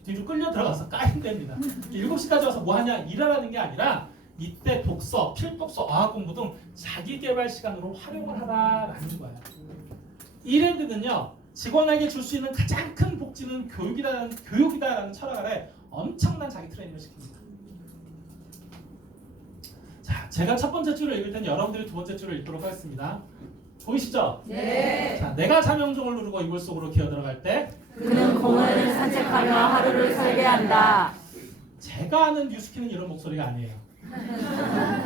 뒤로 끌려 들어가서 까임 됩니다. 7시까지 와서 뭐 하냐? 일하라는 게 아니라 이때 독서, 필독서, 어학 공부 등 자기 개발 시간으로 활용을 하라라는 거예요. 이랜드는요, 직원에게 줄 수 있는 가장 큰 복지는 교육이다라는 철학 아래 엄청난 자기 트레이닝을 시킵니다. 자, 제가 첫 번째 줄을 읽을 때는 여러분들이 두 번째 줄을 읽도록 하겠습니다. 보이시죠? 네. 자, 내가 자명종을 누르고 이불 속으로 기어 들어갈 때 그는 공원을 산책하며 하루를 설계한다. 제가 아는 뉴스키는 이런 목소리가 아니에요.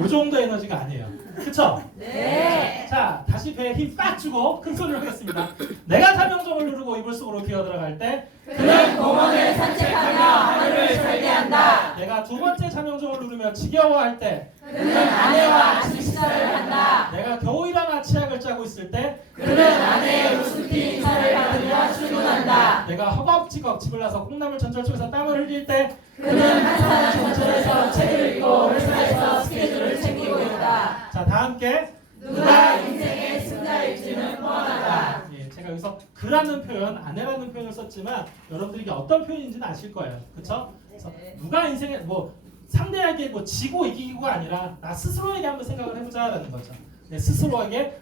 이 정도 에너지가 아니에요. 그쵸? 네. 자, 다시 배에 힘 빡 주고 큰 소리로 하겠습니다. 내가 자명종을 누르고 이불 속으로 기어 들어갈 때 그는 공원을 산책하며 하루를 설계한다. 내가 두 번째 자명종을 누르며 지겨워할 때 그는 아내와 아침 식사를 한다. 내가 겨울이랑 치약을 짜고 있을 때 그는 아내의 루스피 인사를 받으며 출근한다. 내가 허겁지겁 집을 나서 콩나물 전철 속에서 땀을 흘릴 때 그는 한산한 전철에서 책을 읽고 회사에서 스케줄을 챙기고 있다. 자, 다 함께 누가 인생의 승자일지는 뻔하다. 예, 제가 여기서 그라는 표현, 아내라는 표현을 썼지만 여러분들이 이게 어떤 표현인지는 아실 거예요. 그렇죠? 그래서 누가 인생에 뭐 상대에게 뭐 지고 이기고가 아니라 나 스스로에게 한번 생각을 해보자라는 거죠. 내 스스로에게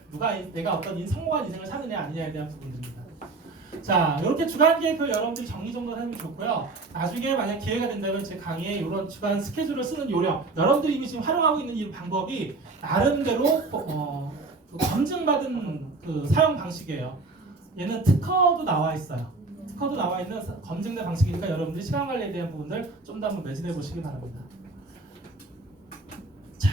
내가 어떤 성공한 인생을 사느냐 아니냐에 대한 부분들입니다. 자, 이렇게 주간 계획표 여러분들이 정리정돈 하면 좋고요. 나중에 만약 기회가 된다면 제 강의에 이런 주간 스케줄을 쓰는 요령, 여러분들이 이미 지금 활용하고 있는 이 방법이 나름대로 검증받은 그 사용 방식이에요. 얘는 특허도 나와 있어요. 특허도 나와 있는 검증된 방식이니까 여러분들이 시간 관리에 대한 부분들 좀 더 한번 매진해 보시기 바랍니다. 자,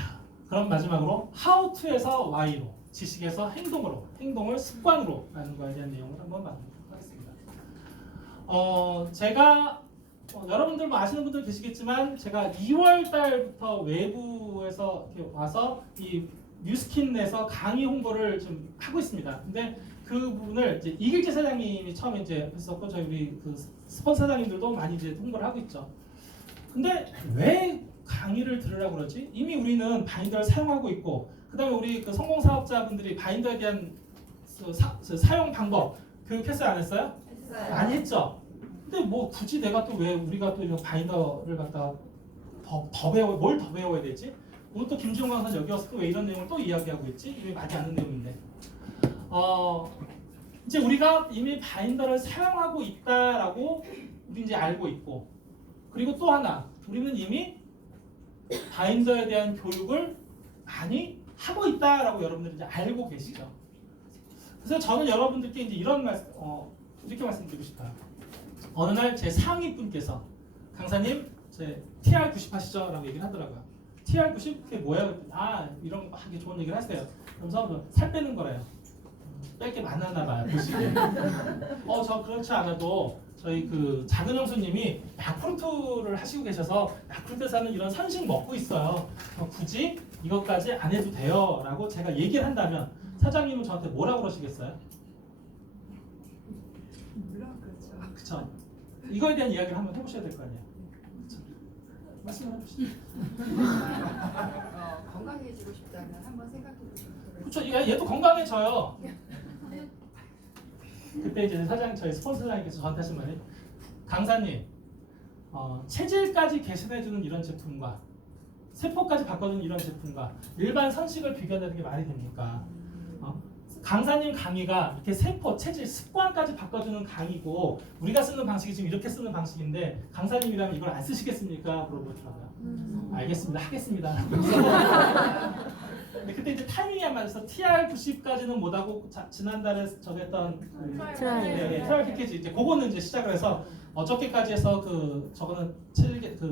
그럼 마지막으로 how to에서 why로, 지식에서 행동으로, 행동을 습관으로 라는 거에 대한 내용을 한번 만나보도록 하겠습니다. 제가 여러분들 뭐 아시는 분들 계시겠지만 제가 2월 달부터 외부에서 이렇게 와서 이 뉴스킨에서 강의 홍보를 좀 하고 있습니다. 근데 그 부분을 이제 이길재 사장님이 처음에 이제 했었고 저희 우리 그 스폰서 사장님들도 많이 이제 홍보를 하고 있죠. 근데 왜 강의를 들으라고 그러지? 이미 우리는 바인더를 사용하고 있고 그다음에 우리 그 성공 사업자분들이 바인더에 대한 사용 방법 교육했어요, 안 했어요? 했어요. 많이 했죠. 근데 뭐 굳이 내가 또 왜 우리가 또 이런 바인더를 갖다가 더 배워 뭘 더 배워야 되지? 오늘 또 김지용 강사 여기 와서 또 왜 이런 내용을 또 이야기하고 있지? 이미 많이 아는 내용인데. 이제 우리가 이미 바인더를 사용하고 있다라고 우리 이제 알고 있고, 그리고 또 하나 우리는 이미 바인더에 대한 교육을 많이 하고 있다라고 여러분들이 이제 알고 계시죠. 그래서 저는 여러분들께 이제 이런 이렇게 말씀드리고 싶어요. 어느 날 제 상위 분께서 강사님 제 TR90 하시죠? 라고 얘기를 하더라고요. TR90 그게 뭐야? 아 이런 거 하기 좋은 얘기를 하세요. 그러면서 살 빼는 거래요. 뺄 게 많았나 봐요. 보시기에. 저 그렇지 않아도 저희 그 작은 형수님이 야쿠르트를 하시고 계셔서 야쿠르트에서 하는 이런 선식 먹고 있어요. 굳이 이것까지 안 해도 돼요. 라고 제가 얘기를 한다면 사장님은 저한테 뭐라고 그러시겠어요? 물론 그렇죠. 그쵸? 이거에 대한 이야기를 한번 해보셔야 될 거 아니에요. 그쵸? 말씀을 해보시죠. 건강해지고 싶다면 한번 생각해보시면 그쵸? 얘도 건강해져요. 그때 이제 저희 스폰서 사장님께서 저한테 하신 말이 강사님 체질까지 개선해주는 이런 제품과 세포까지 바꿔주는 이런 제품과 일반 선식을 비교한다는 게 말이 됩니까? 강사님 강의가 이렇게 세포, 체질, 습관까지 바꿔주는 강의고 우리가 쓰는 방식이 지금 이렇게 쓰는 방식인데 강사님이라면 이걸 안 쓰시겠습니까? 물어보더라고요. 알겠습니다. 하겠습니다. 근데 그때 이제 타이밍이 안 맞아서 TR90까지는 못하고 지난달에 저기 했던 트라이얼 패키지 이제 그거는 이제 시작을 해서 어저께까지 해서 저거는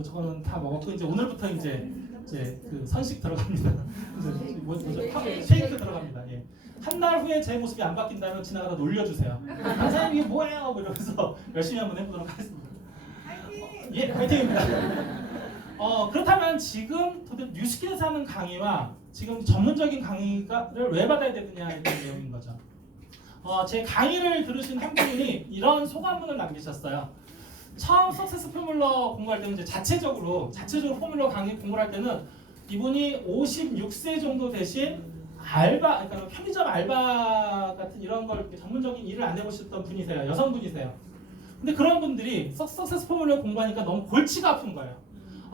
저거는 다 먹었고 이제 오늘부터 이제 그 선식 들어갑니다. 뭐죠? 쉐이크 들어갑니다. 예. 한 달 후에 제 모습이 안 바뀐다면 지나가다 놀려주세요. 강사님 이게 뭐예요? 뭐 이러면서 열심히 한번 해보도록 하겠습니다. 예, 화이팅입니다. 그렇다면 지금 도대체 뉴스킨에서 하는 강의와 지금 전문적인 강의를 왜 받아야 되느냐에 대한 내용인 거죠. 제 강의를 들으신 한 분이 이런 소감문을 남기셨어요. 처음 석세스 포뮬러 공부할 때는 이제 자체적으로 포뮬러 강의 공부를 할 때는 이분이 56세 정도 되신 그러니까 편의점 알바 같은 이런 걸 전문적인 일을 안 해보셨던 분이세요. 여성분이세요. 근데 그런 분들이 석세스 포뮬러 공부하니까 너무 골치가 아픈 거예요.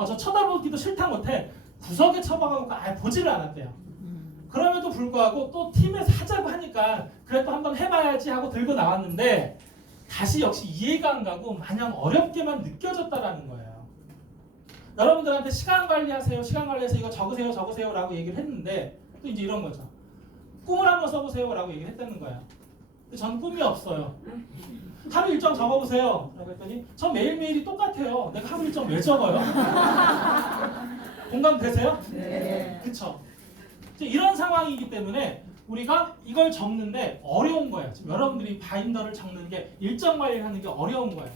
저 쳐다보기도 싫다 못해 구석에 처박아놓고 아예 보지를 않았대요. 그럼에도 불구하고 또 팀에서 하자고 하니까 그래도 한번 해봐야지 하고 들고 나왔는데 다시 역시 이해가 안 가고 마냥 어렵게만 느껴졌다라는 거예요. 여러분들한테 시간 관리하세요. 시간 관리해서 이거 적으세요 라고 얘기를 했는데 또 이제 이런 거죠. 꿈을 한번 써보세요 라고 얘기를 했다는 거예요. 근데 전 꿈이 없어요. 하루 일정 적어보세요 라고 했더니 전 매일매일이 똑같아요. 내가 하루 일정 왜 적어요? 공감되세요? 네. 그쵸? 이런 상황이기 때문에 우리가 이걸 적는데 어려운 거예요. 지금 여러분들이 바인더를 적는 게 일정 관리를 하는 게 어려운 거예요.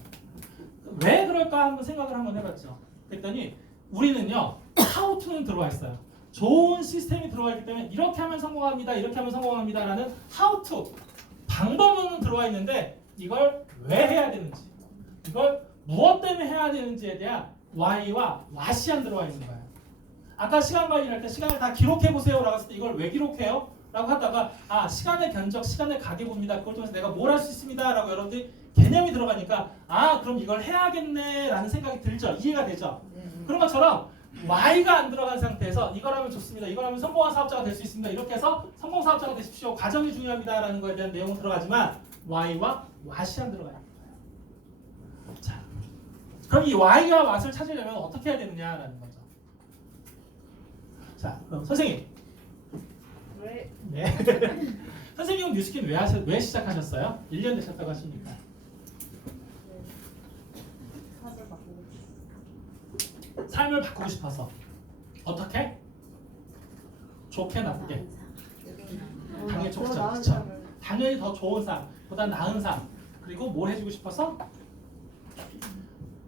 왜 그럴까 한번 생각을 한번 해봤죠. 그랬더니 우리는요 how to는 들어와 있어요. 좋은 시스템이 들어와 있기 때문에 이렇게 하면 성공합니다. 이렇게 하면 성공합니다. 라는 how to 방법은 들어와 있는데 이걸 왜 해야 되는지 이걸 무엇 때문에 해야 되는지에 대한 why와 what이 안 들어와 있는 거예요. 아까 시간 관리를 할 때 시간을 다 기록해 보세요 라고 했을 때 이걸 왜 기록해요? 라고 하다가 시간의 견적, 시간의 가계부입니다. 그걸 통해서 내가 뭘 할 수 있습니다 라고 여러분들이 개념이 들어가니까 그럼 이걸 해야겠네 라는 생각이 들죠. 이해가 되죠. 그런 것처럼 Y가 안 들어간 상태에서 이걸 하면 좋습니다. 이걸 하면 성공한 사업자가 될 수 있습니다. 이렇게 해서 성공 사업자가 되십시오. 과정이 중요합니다 라는 거에 대한 내용은 들어가지만 Y와 What이 안 들어가요. 자, 그럼 이 Y와 What을 찾으려면 어떻게 해야 되느냐라는 거죠. 자, 그럼 선생님. 왜? 네. 선생님은 뉴스킨 왜 시작하셨어요? 1년 되셨다고 하시니까. 사실 바꾸고 삶을 바꾸고 싶어서. 어떻게? 좋게 나쁘게. 당연히 좋죠. 나은 그쵸? 삶을. 당연히 더 좋은 삶, 보다 나은 삶. 그리고 뭘 해주고 싶어서?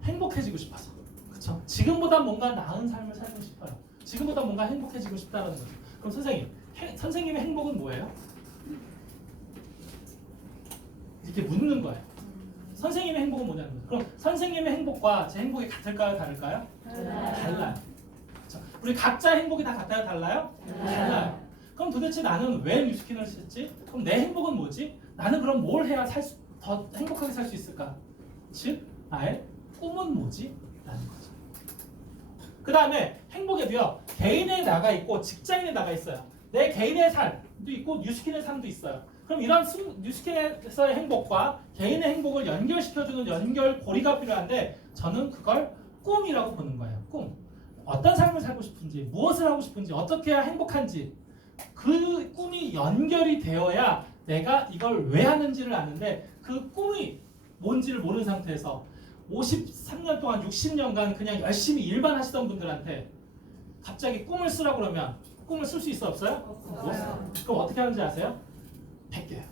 행복해지고 싶어서. 그쵸? 지금보다 뭔가 나은 삶을 살고 싶어요. 지금보다 뭔가 행복해지고 싶다는 거죠. 그럼 선생님의 행복은 뭐예요? 이렇게 묻는 거예요. 선생님의 행복은 뭐냐는 거예요. 그럼 선생님의 행복과 제 행복이 같을까요? 다를까요? 달라요. 그렇죠? 우리 각자의 행복이 다 같아요? 달라요? 달라요. 그럼 도대체 나는 왜 뉴스킨을 썼지? 그럼 내 행복은 뭐지? 나는 그럼 뭘 해야 더 행복하게 살 수 있을까? 즉, 나의 꿈은 뭐지? 라는 거죠. 그 다음에 행복에도요 개인의 나가 있고 직장인의 나가 있어요. 내 개인의 삶도 있고 뉴스킨의 삶도 있어요. 그럼 이런 뉴스킨에서의 행복과 개인의 행복을 연결시켜주는 연결고리가 필요한데 저는 그걸 꿈이라고 보는 거예요. 꿈. 어떤 삶을 살고 싶은지, 무엇을 하고 싶은지, 어떻게 해야 행복한지 그 꿈이 연결이 되어야 내가 이걸 왜 하는지를 아는데 그 꿈이 뭔지를 모르는 상태에서 53년 동안 60년간 그냥 열심히 일만 하시던 분들한테 갑자기 꿈을 쓰라고 그러면 꿈을 쓸 수 있어 없어요? 못 써요. 그럼 어떻게 하는지 아세요? 베껴요.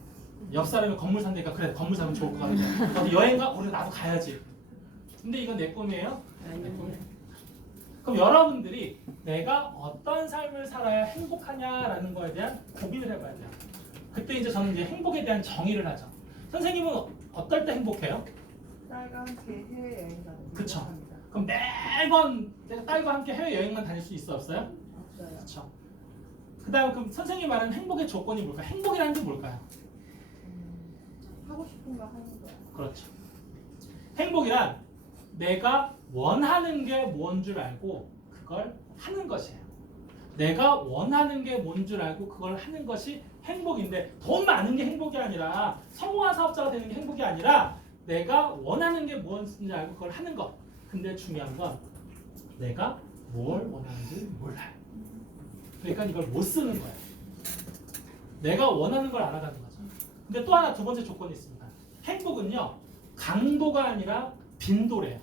옆 사람이 건물 산다니까 그래 건물 사면 좋을 것 같아. 나도 여행 가? 그래 나도 가야지. 근데 이건 내 꿈이에요? 내 꿈이에요. 그럼 여러분들이 내가 어떤 삶을 살아야 행복하냐라는 거에 대한 고민을 해봐야 돼요. 그때 이제 저는 이제 행복에 대한 정의를 하죠. 선생님은 어떨 때 행복해요? 딸과 함께 해외여행 가는 그쵸. 합니다. 그럼 매번 내가 딸과 함께 해외여행만 다닐 수 있어 없어요? 없어요. 그렇죠. 그다음 그럼 선생님이 말하는 행복의 조건이 뭘까요? 행복이라는 게 뭘까요? 하고 싶은 거 하는 거야. 그렇죠. 행복이란 내가 원하는 게 뭔 줄 알고 그걸 하는 것이에요. 내가 원하는 게 뭔 줄 알고 그걸 하는 것이 행복인데 돈 많은 게 행복이 아니라 성공한 사업자가 되는 게 행복이 아니라 내가 원하는 게 무엇인지 알고 그걸 하는 것. 근데 중요한 건 내가 뭘 원하는지 몰라요. 그러니까 이걸 못 쓰는 거예요. 내가 원하는 걸 알아가는 거죠. 근데 또 하나 두 번째 조건이 있습니다. 행복은요 강도가 아니라 빈도래요.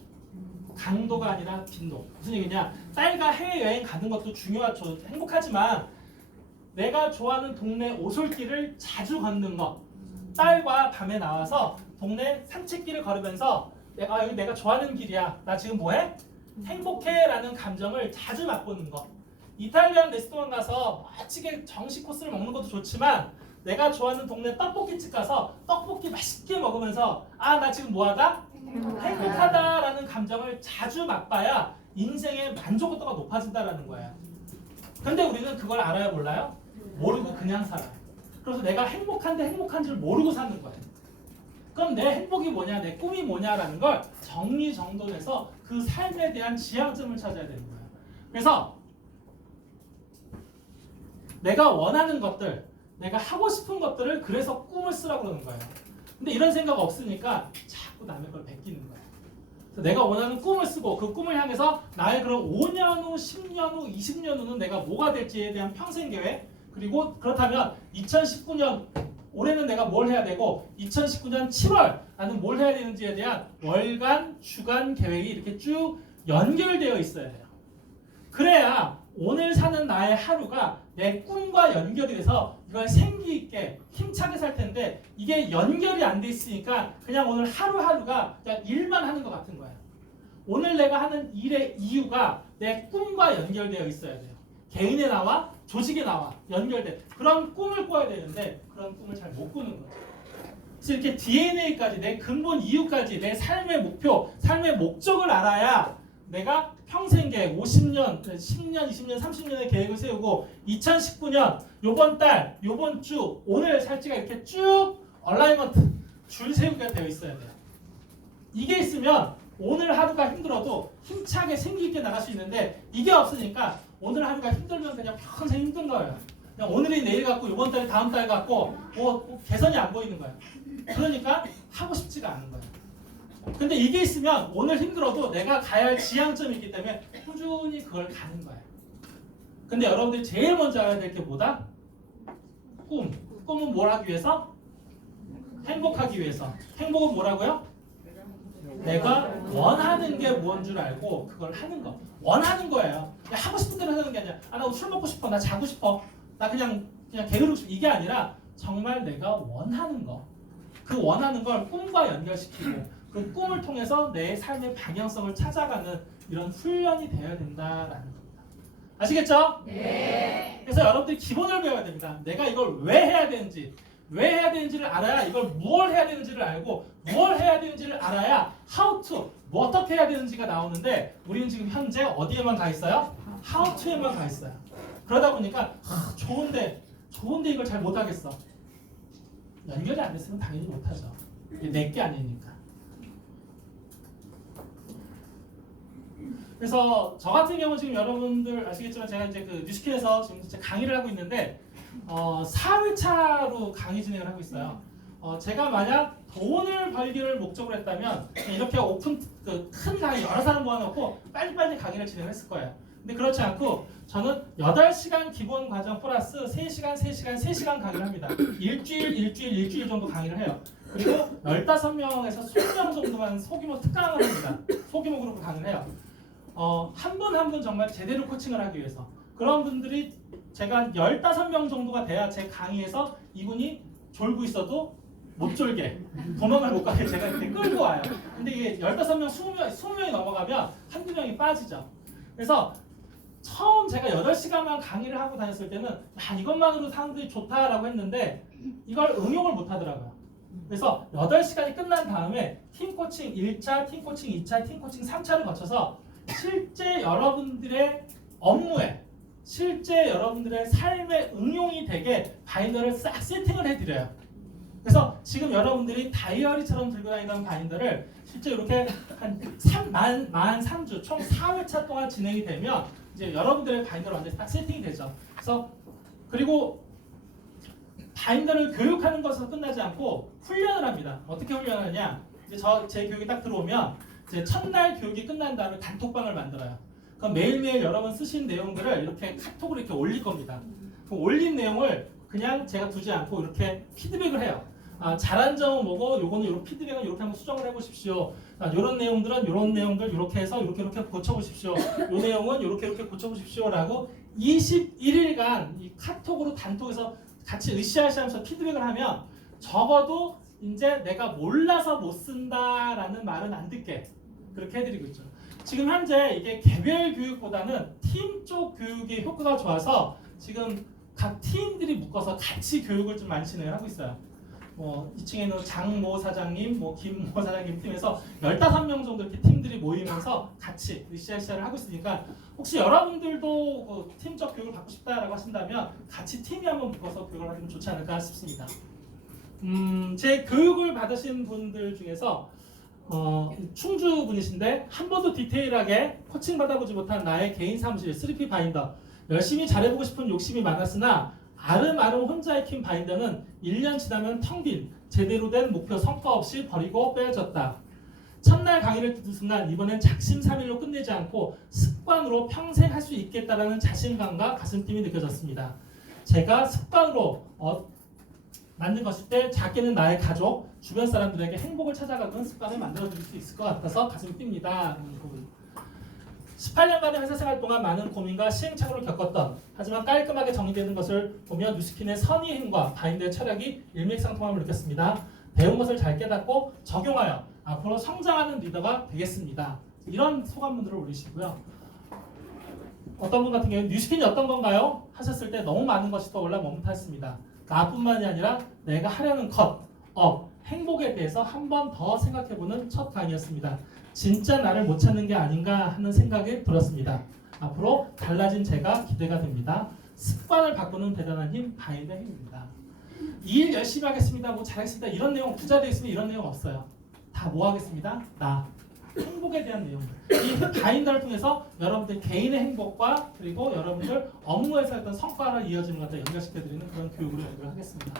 강도가 아니라 빈도. 무슨 얘기냐? 딸과 해외여행 가는 것도 중요하죠. 행복하지만 내가 좋아하는 동네 오솔길을 자주 걷는 것. 딸과 밤에 나와서 동네 산책길을 걸으면서 여기 내가 좋아하는 길이야. 나 지금 뭐해? 행복해 라는 감정을 자주 맛보는 것. 이탈리안 레스토랑 가서 멋지게 정식 코스를 먹는 것도 좋지만 내가 좋아하는 동네 떡볶이집 가서 떡볶이 맛있게 먹으면서 나 지금 뭐하다? 행복하다라는 감정을 자주 맛봐야 인생의 만족도가 높아진다라는 거예요. 근데 우리는 그걸 알아요 몰라요? 모르고 그냥 살아요. 그래서 내가 행복한데 행복한지를 모르고 사는 거예요. 그럼 내 행복이 뭐냐, 내 꿈이 뭐냐라는 걸 정리정돈해서 그 삶에 대한 지향점을 찾아야 되는 거예요. 그래서 내가 원하는 것들, 내가 하고 싶은 것들을 그래서 꿈을 쓰라고 그러는 거예요. 근데 이런 생각 없으니까 자꾸 남의 걸 베끼는 거예요. 그래서 내가 원하는 꿈을 쓰고 그 꿈을 향해서 나의 그런 5년 후, 10년 후, 20년 후는 내가 뭐가 될지에 대한 평생 계획, 그리고 그렇다면 2019년 올해는 내가 뭘 해야 되고 2019년 7월 나는 뭘 해야 되는지에 대한 월간, 주간 계획이 이렇게 쭉 연결되어 있어야 돼요. 그래야 오늘 사는 나의 하루가 내 꿈과 연결이 돼서 이걸 생기 있게 힘차게 살 텐데 이게 연결이 안 돼 있으니까 그냥 오늘 하루하루가 그냥 일만 하는 것 같은 거예요. 오늘 내가 하는 일의 이유가 내 꿈과 연결되어 있어야 돼요. 개인의 나와 조직의 나와 연결된 그런 꿈을 꿔야 되는데 그런 꿈을 잘 못 꾸는 거죠. 그래서 이렇게 DNA까지 내 근본 이유까지 내 삶의 목표, 삶의 목적을 알아야 내가 평생 계획 50년, 10년, 20년, 30년의 계획을 세우고 2019년 요번 달, 요번 주, 오늘 살지가 이렇게 쭉 얼라이먼트 줄 세우기가 되어 있어야 돼요. 이게 있으면 오늘 하루가 힘들어도 힘차게 생기 있게 나갈 수 있는데 이게 없으니까 오늘 하루가 힘들면 그냥 평생 힘든 거예요. 그냥 오늘이 내일 같고 이번 달이 다음 달 같고 뭐 개선이 안 보이는 거예요. 그러니까 하고 싶지가 않은 거예요. 근데 이게 있으면 오늘 힘들어도 내가 가야 할 지향점이 있기 때문에 꾸준히 그걸 가는 거예요. 근데 여러분들이 제일 먼저 알아야 될 게 뭐다? 꿈. 꿈은 뭘 하기 위해서? 행복하기 위해서. 행복은 뭐라고요? 내가 원하는 게 뭔 줄 알고 그걸 하는 거. 원하는 거예요. 하고 싶은 대로 하는 게 아니라 나 술 먹고 싶어. 나 자고 싶어. 나 그냥 게으르고 싶어. 이게 아니라 정말 내가 원하는 거. 그 원하는 걸 꿈과 연결시키고 그 꿈을 통해서 내 삶의 방향성을 찾아가는 이런 훈련이 되어야 된다라는 겁니다. 아시겠죠? 네. 그래서 여러분들이 기본을 배워야 됩니다. 내가 이걸 왜 해야 되는지, 왜 해야 되는지를 알아야 이걸 무엇 해야 되는지를 알고 무엇 해야 되는지를 알아야 how to, 뭐 어떻게 해야 되는지가 나오는데 우리는 지금 현재 어디에만 가 있어요? how to에만 가 있어요. 그러다 보니까 좋은데 이걸 잘 못하겠어. 연결이 안 됐으면 당연히 못하죠. 이게 내 게 아니니까. 그래서 저 같은 경우는 지금 여러분들 아시겠지만 제가 이제 그 뉴스킨에서 지금 진짜 강의를 하고 있는데 4회차로 강의 진행을 하고 있어요. 제가 만약 돈을 벌기를 목적으로 했다면 이렇게 오픈 큰 강의 여러 사람 모아놓고 빨리빨리 강의를 진행을 했을 거예요. 근데 그렇지 않고 저는 8시간 기본 과정 플러스 3시간 강의를 합니다. 일주일 정도 강의를 해요. 그리고 15명에서 20명 정도만 소규모 특강을 합니다. 소규모 그룹으로 강의를 해요. 한 분 한 분 정말 제대로 코칭을 하기 위해서 그런 분들이 제가 15명 정도가 돼야 제 강의에서 이분이 졸고 있어도 못 졸게 도망을 못 가게 제가 이렇게 끌고 와요. 근데 이게 15명, 20명이 넘어가면 한두 명이 빠지죠. 그래서 처음 제가 8시간만 강의를 하고 다녔을 때는 이것만으로 사람들이 좋다라고 했는데 이걸 응용을 못 하더라고요. 그래서 8시간이 끝난 다음에 팀 코칭 1차, 팀 코칭 2차, 팀 코칭 3차를 거쳐서 실제 여러분들의 업무에 실제 여러분들의 삶에 응용이 되게 바인더를 싹 세팅을 해드려요. 그래서 지금 여러분들이 다이어리처럼 들고 다니던 바인더를 실제 이렇게 한 3주 총 4회차 동안 진행이 되면 이제 여러분들의 바인더를 완전히 딱 세팅이 되죠. 그래서 그리고 바인더를 교육하는 것으로 끝나지 않고 훈련을 합니다. 어떻게 훈련하느냐? 이제 제 교육이 딱 들어오면 이제 첫날 교육이 끝난 다음에 단톡방을 만들어요. 그럼 매일매일 여러분 쓰신 내용들을 이렇게 카톡으로 이렇게 올릴 겁니다. 그럼 올린 내용을 그냥 제가 두지 않고 이렇게 피드백을 해요. 잘한 점은 뭐고 요거는 이런 피드백은 이렇게 한번 수정을 해보십시오. 이런 내용들은 이런 내용들 이렇게 해서 이렇게 고쳐보십시오. 요 내용은 이렇게 고쳐보십시오라고 21일간 이 카톡으로 단톡에서 같이 으쌰으쌰하면서 피드백을 하면 적어도 이제 내가 몰라서 못 쓴다라는 말은 안 듣게 그렇게 해드리고 있죠. 지금 현재 이게 개별 교육보다는 팀 쪽 교육의 효과가 좋아서 지금 각 팀들이 묶어서 같이 교육을 좀 많이 진행을 하고 있어요. 2층에는 장모 사장님, 김모 사장님 팀에서 15명 정도 이렇게 팀들이 모이면서 같이 으쌰으쌰를 하고 있으니까 혹시 여러분들도 팀적 교육을 받고 싶다라고 하신다면 같이 팀이 한번 묶어서 교육을 하면 좋지 않을까 싶습니다. 제 교육을 받으신 분들 중에서 충주 분이신데 한 번도 디테일하게 코칭 받아보지 못한 나의 개인 사무실 3P 바인더 열심히 잘해보고 싶은 욕심이 많았으나 아름아름 혼자 익힌 바인더는 1년 지나면 텅 빈 제대로 된 목표 성과 없이 버리고 빼어졌다. 첫날 강의를 듣는 순간 이번엔 작심삼일로 끝내지 않고 습관으로 평생 할 수 있겠다라는 자신감과 가슴팀이 느껴졌습니다. 제가 습관으로 만든 것일 때 작게는 나의 가족, 주변 사람들에게 행복을 찾아가는 습관을 만들어줄 수 있을 것 같아서 가슴이 뜁니다. 18년간의 회사 생활 동안 많은 고민과 시행착오를 겪었던 하지만 깔끔하게 정리되는 것을 보며 뉴스킨의 선의 힘과 바인더의 철학이 일맥상통함을 느꼈습니다. 배운 것을 잘 깨닫고 적용하여 앞으로 성장하는 리더가 되겠습니다. 이런 소감문들을 올리시고요. 어떤 분 같은 경우는 뉴스킨이 어떤 건가요? 하셨을 때 너무 많은 것이 떠올라 머뭇했습니다. 나뿐만이 아니라 내가 하려는 것, 행복에 대해서 한 번 더 생각해보는 첫 강의였습니다. 진짜 나를 못 찾는 게 아닌가 하는 생각이 들었습니다. 앞으로 달라진 제가 기대가 됩니다. 습관을 바꾸는 대단한 힘, 바인더의 힘입니다. 이 일 열심히 하겠습니다. 뭐 잘하겠습니다. 이런 내용, 부자 되겠습니다. 이런 내용 없어요. 다 뭐 하겠습니다? 나. 행복에 대한 내용들. 이 바인더를 통해서 여러분들 개인의 행복과 그리고 여러분들 업무에서 했던 성과를 이어지는 것과 연결시켜드리는 그런 교육으로 연구를 하겠습니다.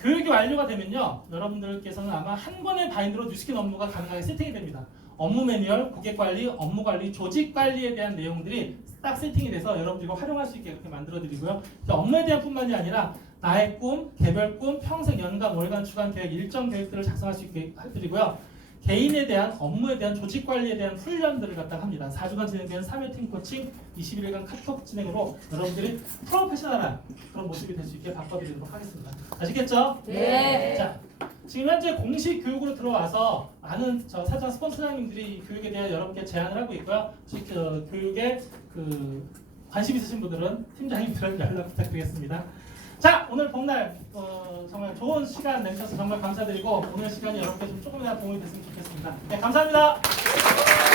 교육이 완료가 되면요, 여러분들께서는 아마 한 권의 바인더로 뉴스킨 업무가 가능하게 세팅이 됩니다. 업무 매뉴얼, 고객 관리, 업무 관리, 조직 관리에 대한 내용들이 딱 세팅이 돼서 여러분들이 활용할 수 있게 이렇게 만들어드리고요. 업무에 대한 뿐만이 아니라 나의 꿈, 개별 꿈, 평생 연간, 월간, 주간 계획, 일정 계획들을 작성할 수 있게 해드리고요. 개인에 대한 업무에 대한 조직 관리에 대한 훈련들을 갖다 합니다. 4주간 진행되는 3회 팀 코칭, 21일간 카톡 진행으로 여러분들이 프로페셔널한 그런 모습이 될 수 있게 바꿔드리도록 하겠습니다. 아시겠죠? 네. 자, 지금 현재 공식 교육으로 들어와서 많은 사전 스폰서장님들이 교육에 대해 여러분께 제안을 하고 있고요. 교육에 관심 있으신 분들은 팀장님들은 연락 부탁드리겠습니다. 자, 오늘 봄날 정말 좋은 시간 내주셔서 정말 감사드리고 오늘 시간이 여러분께 좀 조금이나마 도움이 됐으면 좋겠습니다. 네, 감사합니다.